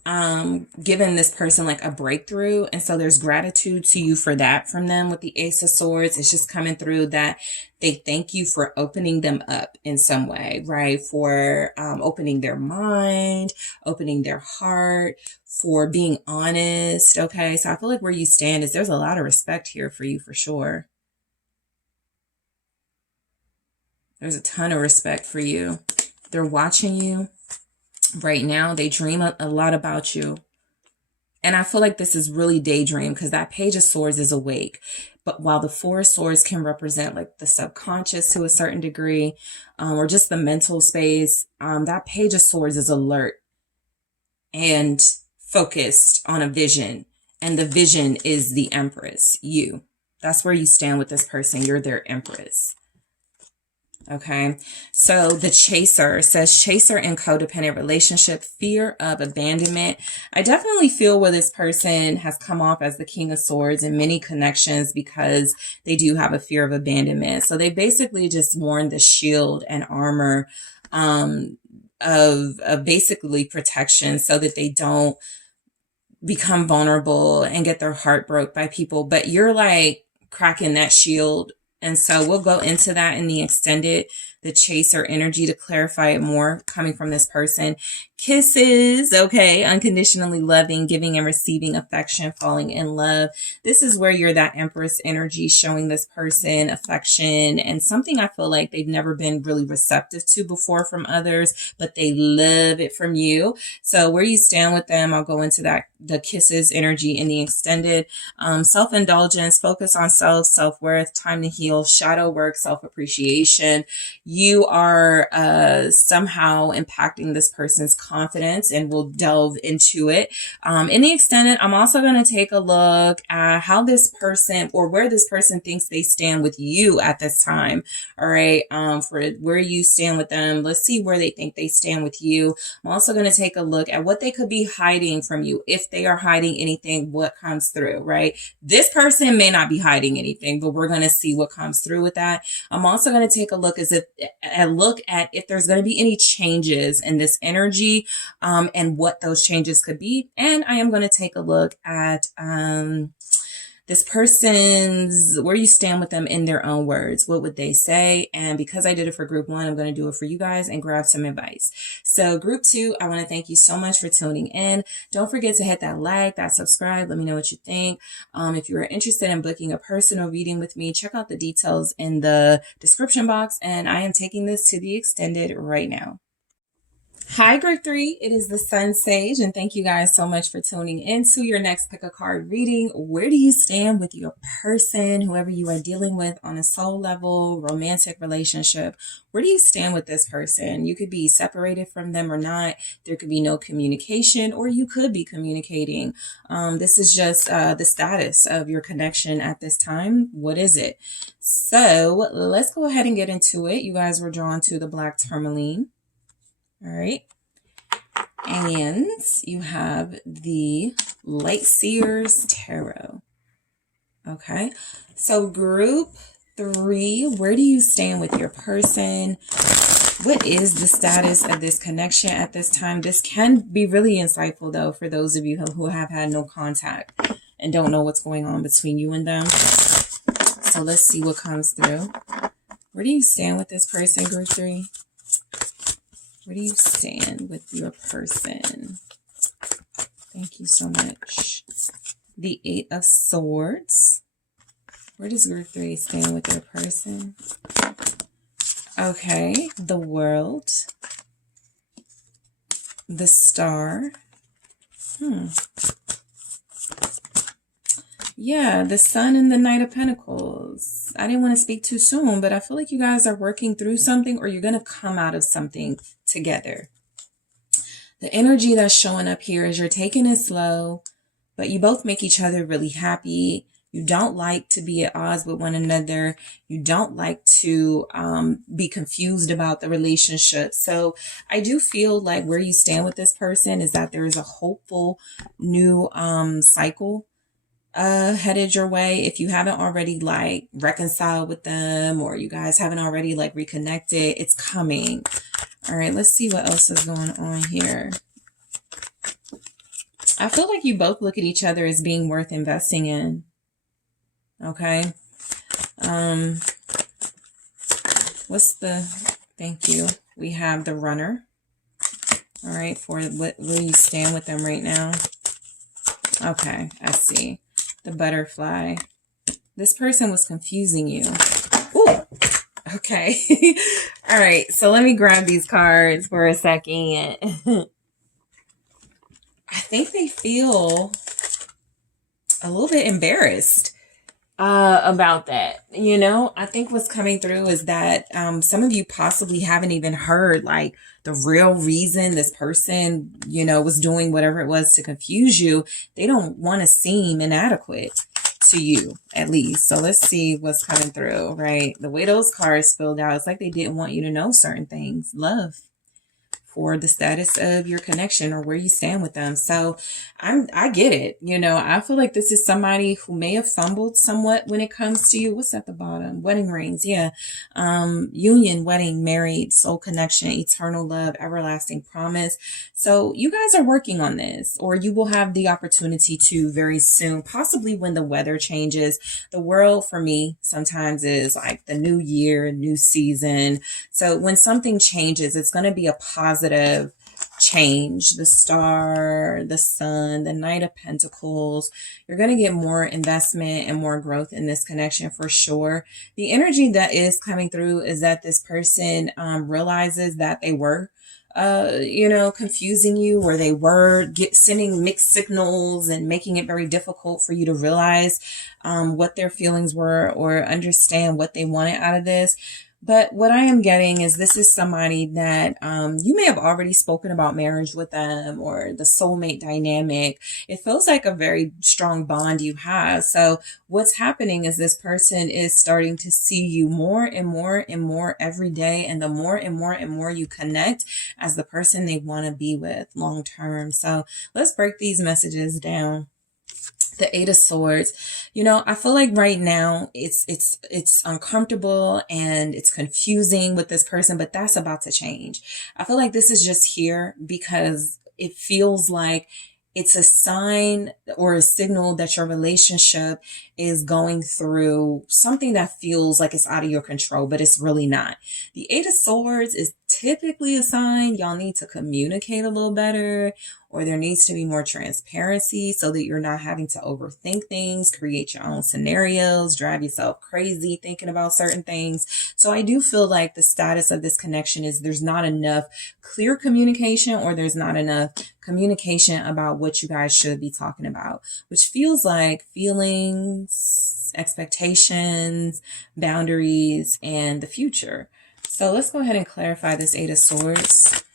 given this person like a breakthrough. And so there's gratitude to you for that from them with the Ace of Swords. It's just coming through that they thank you for opening them up in some way, right? For opening their mind, opening their heart, for being honest. Okay. So I feel like where you stand is there's a lot of respect here for you for sure. There's a ton of respect for you. They're watching you. Right now, they dream a lot about you. And I feel like this is really daydream because that Page of Swords is awake. But while the Four of Swords can represent like the subconscious to a certain degree, or just the mental space, that Page of Swords is alert and focused on a vision. And the vision is the Empress, you. That's where you stand with this person. You're their Empress. Okay, so the chaser says chaser in codependent relationship, fear of abandonment. I definitely feel where this person has come off as the King of Swords in many connections because they do have a fear of abandonment. So they basically just worn the shield and armor of basically protection so that they don't become vulnerable and get their heart broke by people. But you're like cracking that shield. And so we'll go into that in the extended, the chaser energy to clarify it more coming from this person. Kisses, okay, unconditionally loving, giving and receiving affection, falling in love. This is where you're that Empress energy showing this person affection and something I feel like they've never been really receptive to before from others, but they love it from you. So where you stand with them, I'll go into that, the kisses energy in the extended. Self-indulgence, focus on self, self-worth, time to heal, shadow work, self-appreciation. You are somehow impacting this person's confidence, and we'll delve into it. In the extended, I'm also going to take a look at how this person or where this person thinks they stand with you at this time. All right. For where you stand with them, let's see where they think they stand with you. I'm also going to take a look at what they could be hiding from you. If they are hiding anything, what comes through, right? This person may not be hiding anything, but we're going to see what comes through with that. I'm also going to take a look at if there's going to be any changes in this energy, and what those changes could be. And I am going to take a look at, this person's, where you stand with them in their own words. What would they say? And because I did it for group 1, I'm going to do it for you guys and grab some advice. So group 2, I want to thank you so much for tuning in. Don't forget to hit that like, that subscribe. Let me know what you think. If you are interested in booking a personal reading with me, check out the details in the description box. And I am taking this to the extended right now. Hi, Group 3. It is the SunSage, and thank you guys so much for tuning in to your next pick a card reading. Where do you stand with your person, whoever you are dealing with on a soul level, romantic relationship? Where do you stand with this person? You could be separated from them or not. There could be no communication, or you could be communicating. This is just the status of your connection at this time. What is it? So let's go ahead and get into it. You guys were drawn to the black tourmaline. All right. And you have the Light Seers Tarot. Okay. So group 3, where do you stand with your person? What is the status of this connection at this time? This can be really insightful, though, for those of you who have had no contact and don't know what's going on between you and them. So let's see what comes through. Where do you stand with this person, group 3? Where do you stand with your person? Thank you so much. The 8 of Swords. Where does group 3 stand with their person? Okay. The World. The Star. Yeah, the Sun and the Knight of Pentacles. I didn't want to speak too soon, but I feel like you guys are working through something, or you're going to come out of something together. The energy that's showing up here is you're taking it slow, but you both make each other really happy. You don't like to be at odds with one another. You don't like to be confused about the relationship. So I do feel like where you stand with this person is that there is a hopeful new cycle headed your way. If you haven't already like reconciled with them, or you guys haven't already like reconnected, it's coming. All right, let's see what else is going on here. I feel like you both look at each other as being worth investing in. Okay. Thank you. We have the Runner. All right, for where you stand with them right now. Okay, I see. The Butterfly. This person was confusing you. Ooh, okay. All right, so let me grab these cards for a second. I think they feel a little bit embarrassed about that. You know, I think what's coming through is that some of you possibly haven't even heard like the real reason this person, you know, was doing whatever it was to confuse you. They don't want to seem inadequate to you, at least. So let's see what's coming through, right? The way those cards spilled out, it's like they didn't want you to know certain things. Love for the status of your connection or where you stand with them. So I get it. You know, I feel like this is somebody who may have fumbled somewhat when it comes to you. What's at the bottom? Wedding rings. Yeah. Union, wedding, married, soul connection, eternal love, everlasting promise. So you guys are working on this, or you will have the opportunity to very soon, possibly when the weather changes. The world for me sometimes is like the new year, new season. So when something changes, it's going to be a positive change. The star, the sun, the Knight of Pentacles. You're going to get more investment and more growth in this connection for sure. The energy that is coming through is that this person realizes that they were confusing you, or they were sending mixed signals and making it very difficult for you to realize what their feelings were or understand what they wanted out of this. But what I am getting is this is somebody that you may have already spoken about marriage with them, or the soulmate dynamic. It feels like a very strong bond you have. So what's happening is this person is starting to see you more and more and more every day. And the more and more and more you connect as the person they want to be with long term. So let's break these messages down. The Eight of Swords, you know, I feel like right now it's uncomfortable and it's confusing with this person, but that's about to change. I feel like this is just here because it feels like it's a sign or a signal that your relationship is going through something that feels like it's out of your control, but it's really not. The Eight of Swords is typically a sign y'all need to communicate a little better, or there needs to be more transparency so that you're not having to overthink things, create your own scenarios, drive yourself crazy thinking about certain things. So I do feel like the status of this connection is there's not enough clear communication, or there's not enough communication about what you guys should be talking about, which feels like feelings, expectations, boundaries, and the future. So let's go ahead and clarify this Eight of Swords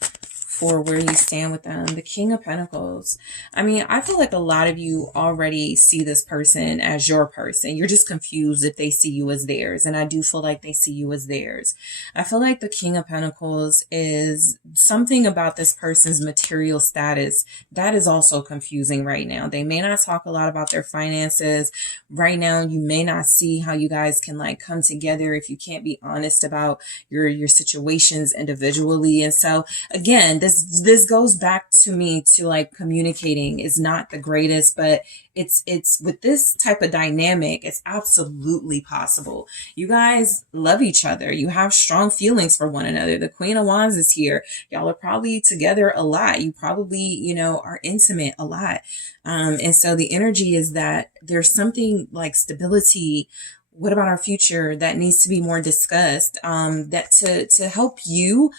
for where you stand with them. The King of Pentacles. I mean, I feel like a lot of you already see this person as your person. You're just confused if they see you as theirs. And I do feel like they see you as theirs. I feel like the King of Pentacles is something about this person's material status that is also confusing right now. They may not talk a lot about their finances. Right now, you may not see how you guys can like come together if you can't be honest about your situations individually. And so again, this goes back to me to like communicating is not the greatest, but it's with this type of dynamic, it's absolutely possible. You guys love each other. You have strong feelings for one another. The Queen of Wands is here. Y'all are probably together a lot. You probably, are intimate a lot. And so the energy is that there's something like stability. What about our future that needs to be more discussed? That to help you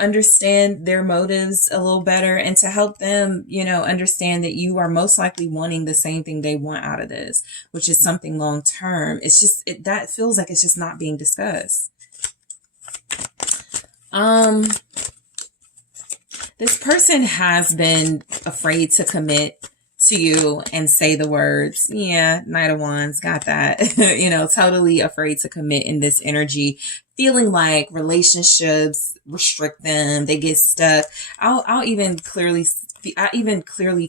understand their motives a little better, and to help them, understand that you are most likely wanting the same thing they want out of this, which is something long term. It's just, that feels like it's just not being discussed. This person has been afraid to commit to you and say the words. Yeah, Knight of Wands, got that. Totally afraid to commit in this energy, feeling like relationships restrict them, they get stuck. I even clearly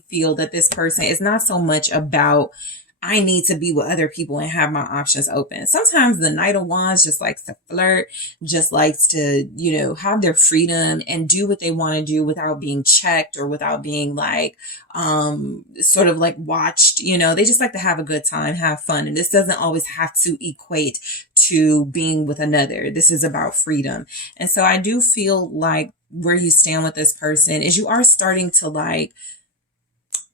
feel that this person is not so much about I need to be with other people and have my options open. Sometimes the Knight of Wands just likes to flirt, just likes to, have their freedom and do what they want to do without being checked or without being like, sort of like watched. They just like to have a good time, have fun. And this doesn't always have to equate to being with another. This is about freedom. And so I do feel like where you stand with this person is you are starting to like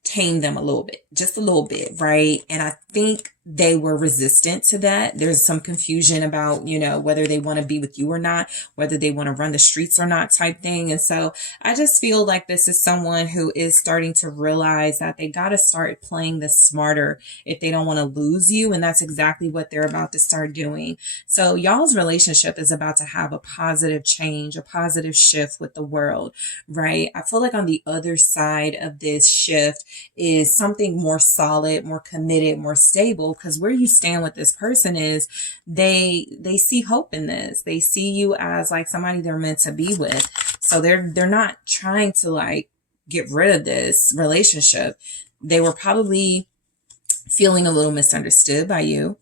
tame them a little bit, just a little bit, right? And I think they were resistant to that. There's some confusion about, you know, whether they want to be with you or not, whether they want to run the streets or not type thing. And so I just feel like this is someone who is starting to realize that they got to start playing this smarter if they don't want to lose you. And that's exactly what they're about to start doing. So y'all's relationship is about to have a positive change, a positive shift with the world, right? I feel like on the other side of this shift is something more solid, more committed, more stable, because where you stand with this person is they see hope in this. They see you as like somebody they're meant to be with. So they're not trying to like get rid of this relationship. They were probably feeling a little misunderstood by you.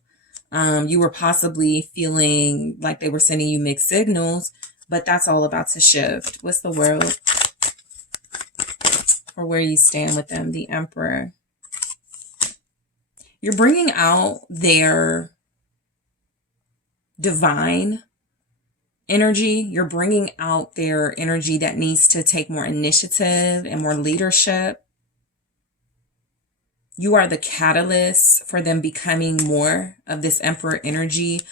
You were possibly feeling like they were sending you mixed signals, but that's all about to shift. What's the world for where you stand with them? The Emperor. You're bringing out their divine energy. You're bringing out their energy that needs to take more initiative and more leadership. You are the catalyst for them becoming more of this Emperor energy.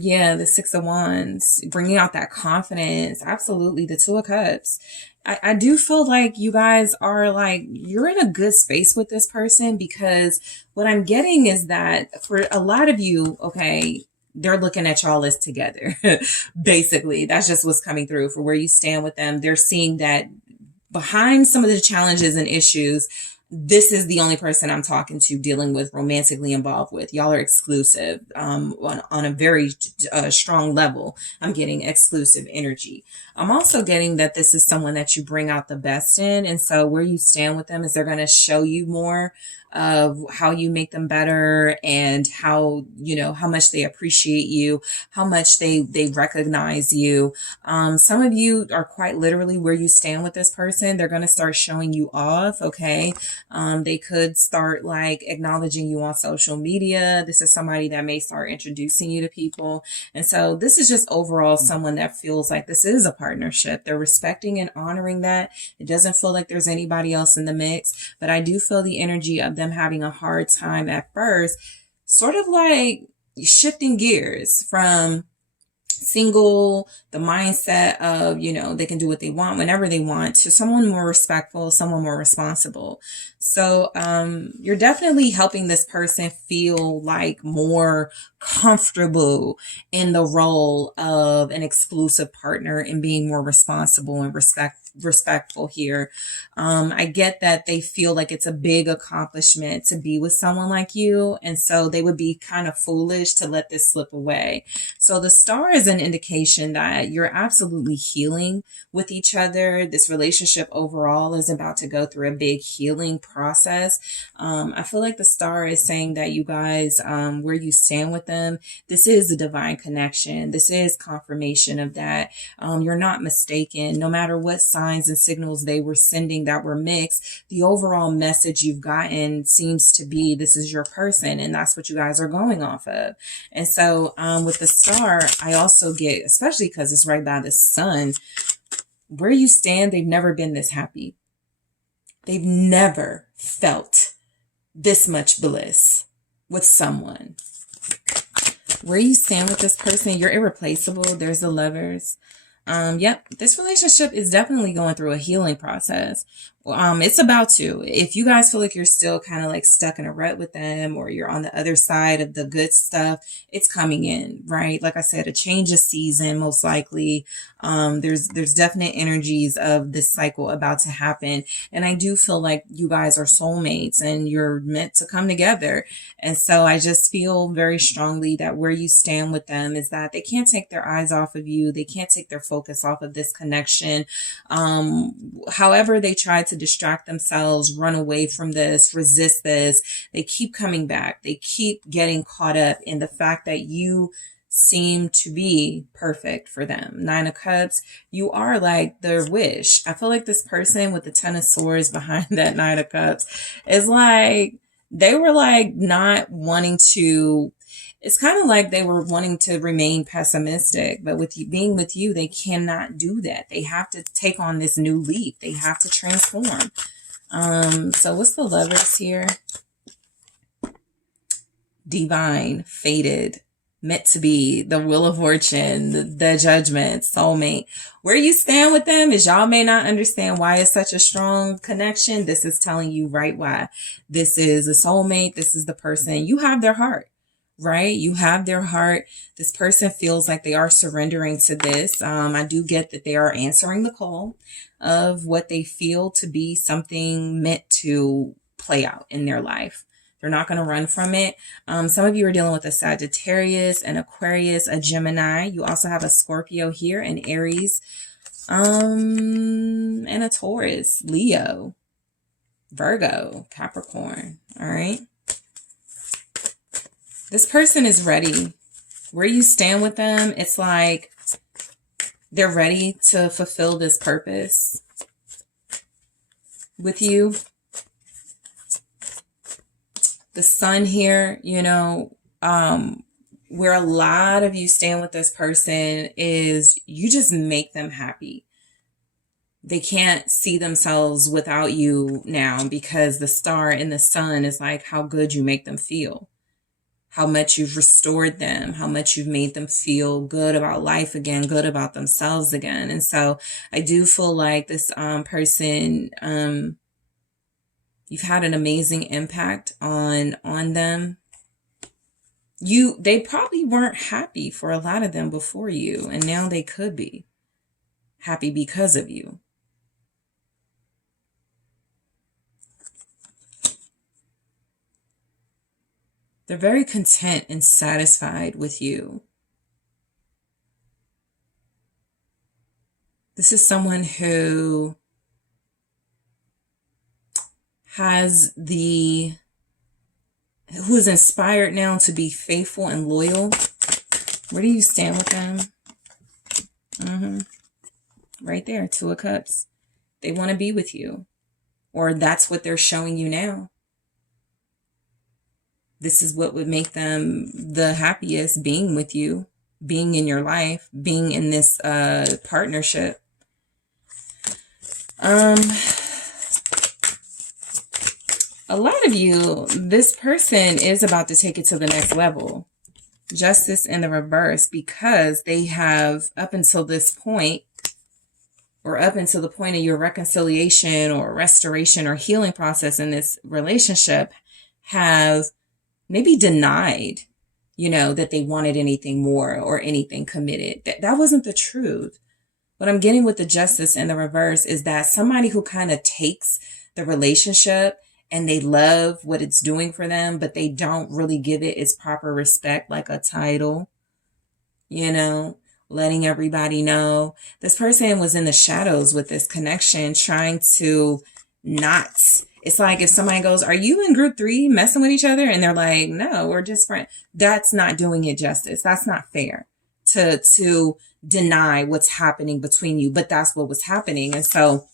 Yeah, the Six of Wands, bringing out that confidence. Absolutely. The Two of Cups. I do feel like you guys are like, you're in a good space with this person, because what I'm getting is that for a lot of you, okay, they're looking at y'all as together. Basically, that's just what's coming through for where you stand with them. They're seeing that behind some of the challenges and issues, this is the only person I'm talking to, dealing with, romantically involved with. Y'all are exclusive on a very strong level. I'm getting exclusive energy. I'm also getting that this is someone that you bring out the best in. And so where you stand with them is they're going to show you more of how you make them better, and how, you know, how much they appreciate you, how much they recognize you. Some of you are quite literally where you stand with this person. They're going to start showing you off. Okay. They could start like acknowledging you on social media. This is somebody that may start introducing you to people. And so this is just overall someone that feels like this is a partnership. They're respecting and honoring that. It doesn't feel like there's anybody else in the mix, but I do feel the energy of them having a hard time at first, sort of like shifting gears from single, the mindset of, you know, they can do what they want whenever they want, to someone more respectful, someone more responsible. So you're definitely helping this person feel like more comfortable in the role of an exclusive partner and being more responsible and respectful here. I get that they feel like it's a big accomplishment to be with someone like you, and so they would be kind of foolish to let this slip away. So the star is an indication that you're absolutely healing with each other. This relationship overall is about to go through a big healing process. I feel like the star is saying that you guys, where you stand with them, this is a divine connection. This is confirmation of that. You're not mistaken. No matter what signs and signals they were sending that were mixed, the overall message you've gotten seems to be this is your person, and that's what you guys are going off of. And so with the star, I also get, especially because it's right by the sun, where you stand, they've never been this happy. They've never felt this much bliss with someone. Where you stand with this person, you're irreplaceable. There's the Lovers. Yep, this relationship is definitely going through a healing process. It's about to. If you guys feel like you're still kind of like stuck in a rut with them, or you're on the other side of the good stuff, it's coming in, right? Like I said, a change of season, most likely. There's definite energies of this cycle about to happen. And I do feel like you guys are soulmates and you're meant to come together. And so I just feel very strongly that where you stand with them is that they can't take their eyes off of you. They can't take their focus off of this connection. However they try to distract themselves, run away from this, resist this, they keep coming back. They keep getting caught up in the fact that you seem to be perfect for them. Nine of Cups, you are like their wish. I feel like this person with the Ten of Swords behind that Nine of Cups is like, they were like not wanting to, it's kind of like they were wanting to remain pessimistic, but with you being with you, they cannot do that. They have to take on this new leap. They have to transform. So what's the Lovers here? Divine, fated, meant to be, the wheel of fortune, the judgment, soulmate. Where you stand with them is y'all may not understand why it's such a strong connection. This is telling you right why. This is a soulmate. This is the person. You have their heart, right? You have their heart. This person feels like they are surrendering to this. I do get that they are answering the call of what they feel to be something meant to play out in their life. They're not going to run from it. Some of you are dealing with a Sagittarius, an Aquarius, a Gemini. You also have a Scorpio here, an Aries, and a Taurus, Leo, Virgo, Capricorn. All right. This person is ready. Where you stand with them, it's like they're ready to fulfill this purpose with you. The Sun here, you know, where a lot of you stand with this person is you just make them happy. They can't see themselves without you now because the star in the sun is like how good you make them feel, how much you've restored them, how much you've made them feel good about life again, good about themselves again. And so I do feel like this person, you've had an amazing impact on them. They probably weren't happy for a lot of them before you, and now they could be happy because of you. They're very content and satisfied with you. This is someone who who is inspired now to be faithful and loyal. Where do you stand with them? Right there, Two of Cups. They want to be with you, or that's what they're showing you now. This is what would make them the happiest, being with you, being in your life, being in this partnership. A lot of you, this person is about to take it to the next level. Justice in the reverse, because they have, up until this point, or up until the point of your reconciliation or restoration or healing process in this relationship, have maybe denied, you know, that they wanted anything more or anything committed. That wasn't the truth. What I'm getting with the Justice in the reverse is that somebody who kind of takes the relationship and they love what it's doing for them, but they don't really give it its proper respect, like a title, you know, letting everybody know. This person was in the shadows with this connection, trying to not. It's like if somebody goes, are you in group 3 messing with each other? And they're like, no, we're just friends. That's not doing it justice. That's not fair to deny what's happening between you, but that's what was happening. And so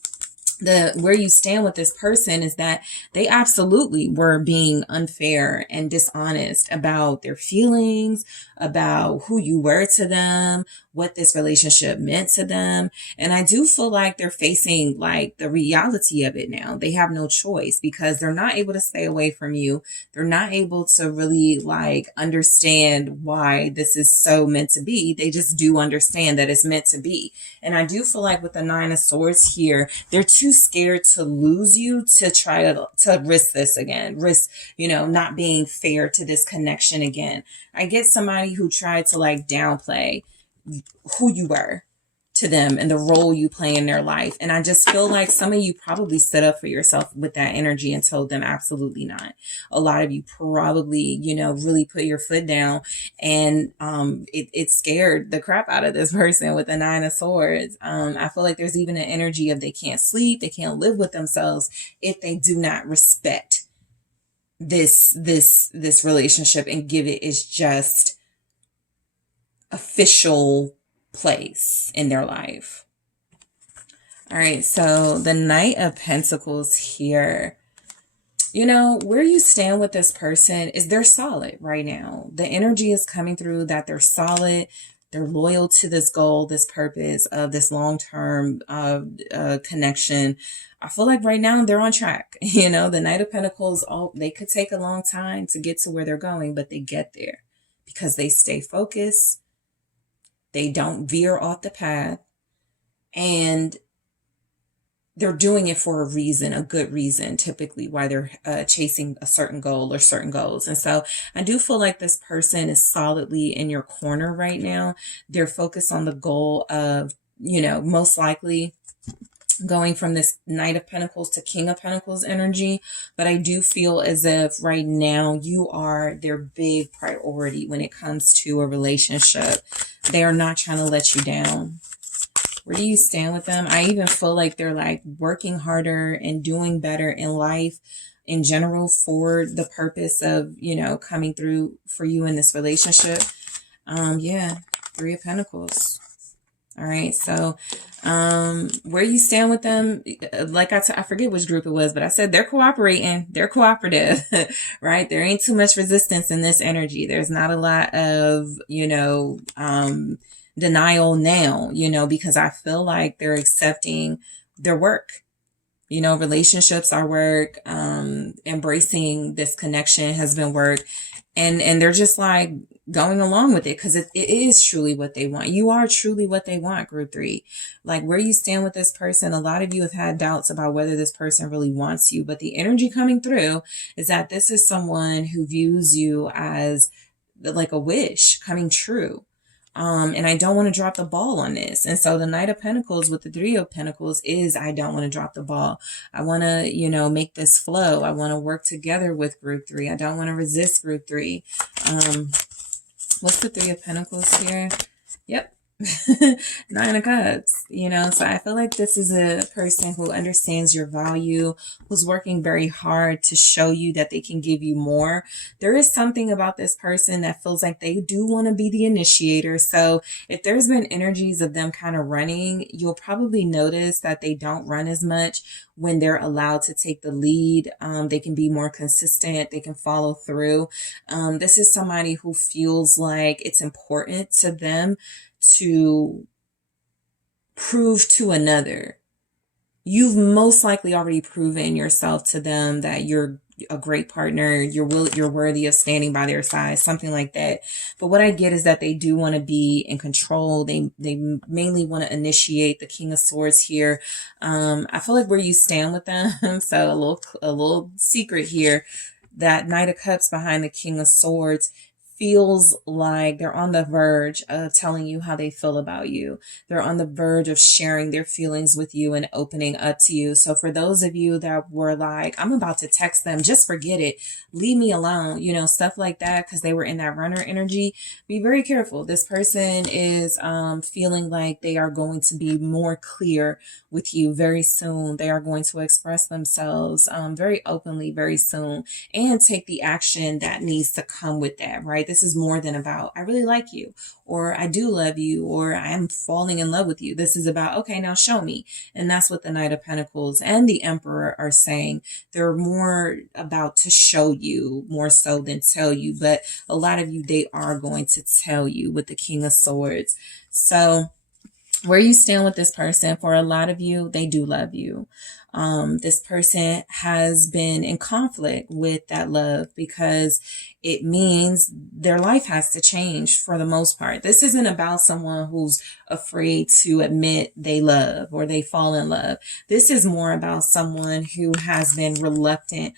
where you stand with this person is that they absolutely were being unfair and dishonest about their feelings, about who you were to them, what this relationship meant to them. And I do feel like they're facing like the reality of it now. They have no choice because they're not able to stay away from you. They're not able to really like understand why this is so meant to be. They just do understand that it's meant to be. And I do feel like with the 9 of Swords here, they're too scared to lose you to try to risk this again, risk, you know, not being fair to this connection again. I get somebody who tried to like downplay who you were to them and the role you play in their life. And I just feel like some of you probably set up for yourself with that energy and told them absolutely not. A lot of you probably, you know, really put your foot down, and it scared the crap out of this person with the 9 of Swords. I feel like there's even an energy of they can't sleep, they can't live with themselves if they do not respect this relationship and give it its just official place in their life. All right, so the Knight of Pentacles here. You know, where you stand with this person is they're solid right now. The energy is coming through that they're solid. They're loyal to this goal, this purpose of this long-term connection. I feel like right now they're on track. You know, the Knight of Pentacles, they could take a long time to get to where they're going, but they get there because they stay focused. They don't veer off the path, and they're doing it for a reason, a good reason, typically why they're chasing a certain goal or certain goals. And so I do feel like this person is solidly in your corner right now. They're focused on the goal of, you know, most likely going from this Knight of Pentacles to King of Pentacles energy. But I do feel as if right now you are their big priority when it comes to a relationship. They are not trying to let you down. Where do you stand with them? I even feel like they're like working harder and doing better in life in general for the purpose of, you know, coming through for you in this relationship. Yeah, Three of Pentacles. All right, so where you stand with them, like I forget which group it was, but I said they're cooperating, they're cooperative, right? There ain't too much resistance in this energy. There's not a lot of, you know, denial now, you know, because I feel like they're accepting their work. You know, relationships are work. Embracing this connection has been work. And they're just like going along with it because it is truly what they want. You are truly what they want, group 3. Like where you stand with this person, a lot of you have had doubts about whether this person really wants you. But the energy coming through is that this is someone who views you as like a wish coming true. And I don't want to drop the ball on this. And so the Knight of Pentacles with the Three of Pentacles is, I don't want to drop the ball. I want to, you know, make this flow. I want to work together with group 3. I don't want to resist group 3. What's the Three of Pentacles here? Yep. Nine of Cups, you know, so I feel like this is a person who understands your value, who's working very hard to show you that they can give you more. There is something about this person that feels like they do want to be the initiator. So if there's been energies of them kind of running, you'll probably notice that they don't run as much when they're allowed to take the lead. They can be more consistent. They can follow through. This is somebody who feels like it's important to them to prove to another. You've most likely already proven yourself to them that you're a great partner, you're worthy of standing by their side, something like that. But what I get is that they do want to be in control. They mainly want to initiate. The King of Swords here. I feel like where you stand with them. So a little secret here, that Knight of Cups behind the King of Swords feels like they're on the verge of telling you how they feel about you. They're on the verge of sharing their feelings with you and opening up to you. So for those of you that were like, I'm about to text them, just forget it, leave me alone, you know, stuff like that, because they were in that runner energy, be very careful. This person is feeling like they are going to be more clear with you very soon. They are going to express themselves very openly very soon and take the action that needs to come with that, right? This is more than about, I really like you, or I do love you, or I am falling in love with you. This is about, okay, now show me. And that's what the Knight of Pentacles and the Emperor are saying. They're more about to show you more so than tell you. But a lot of you, they are going to tell you with the King of Swords. So where you stand with this person, for a lot of you, they do love you. This person has been in conflict with that love because it means their life has to change for the most part. This isn't about someone who's afraid to admit they love or they fall in love. This is more about someone who has been reluctant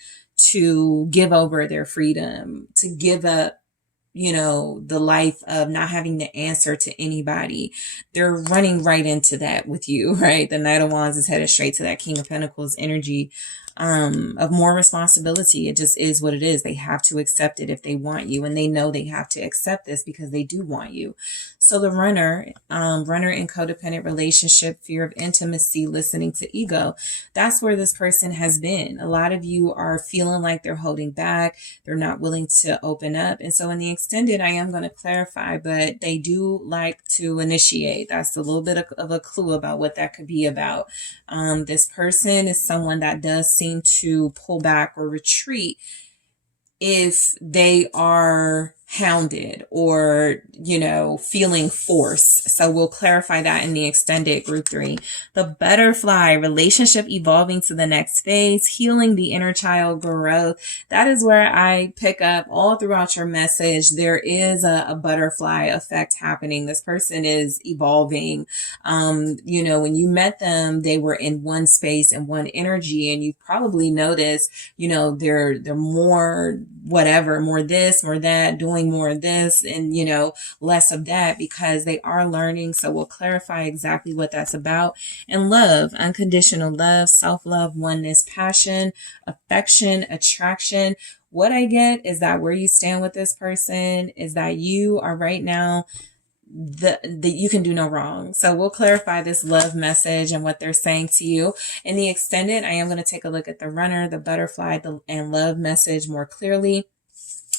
to give over their freedom, to give up, you know, the life of not having to answer to anybody. They're running right into that with you, right? The Knight of Wands is headed straight to that King of Pentacles energy of more responsibility. It just is what it is. They have to accept it if they want you, and they know they have to accept this because they do want you. So the runner in codependent relationship, fear of intimacy, listening to ego, that's where this person has been. A lot of you are feeling like they're holding back. They're not willing to open up. And so in the extended, I am going to clarify, but they do like to initiate. That's a little bit of a clue about what that could be about. This person is someone that does seem to pull back or retreat if they are hounded or, feeling force. So we'll clarify that in the extended group 3. The butterfly, relationship evolving to the next phase, healing the inner child growth. That is where I pick up all throughout your message. There is a butterfly effect happening. This person is evolving. When you met them, they were in one space and one energy, and you probably noticed, they're more whatever, more this, more that, doing more of this and, less of that, because they are learning. So we'll clarify exactly what that's about. And love, unconditional love, self-love, oneness, passion, affection, attraction. What I get is that where you stand with this person is that you are right now that you can do no wrong. So we'll clarify this love message and what they're saying to you. In the extended, I am going to take a look at the runner, the butterfly, and love message more clearly.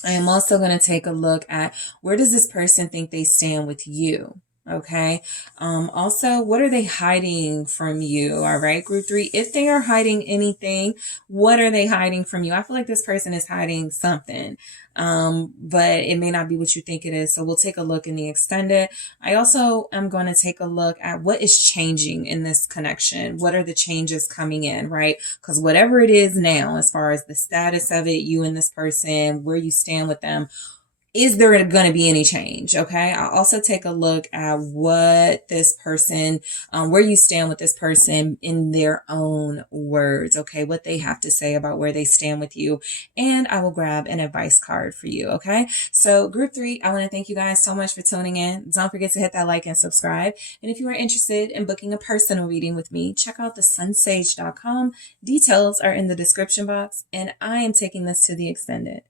I am also going to take a look at where does this person think they stand with you? Okay. Also, what are they hiding from you? All right. Group 3, if they are hiding anything, what are they hiding from you? I feel like this person is hiding something, but it may not be what you think it is. So we'll take a look in the extended. I also am going to take a look at what is changing in this connection. What are the changes coming in, right? Because whatever it is now, as far as the status of it, you and this person, where you stand with them, is there going to be any change? Okay. I'll also take a look at what this person, where you stand with this person in their own words. Okay. What they have to say about where they stand with you. And I will grab an advice card for you. Okay. So group 3, I want to thank you guys so much for tuning in. Don't forget to hit that like and subscribe. And if you are interested in booking a personal reading with me, check out TheSunSage.com. Details are in the description box. And I am taking this to the extended.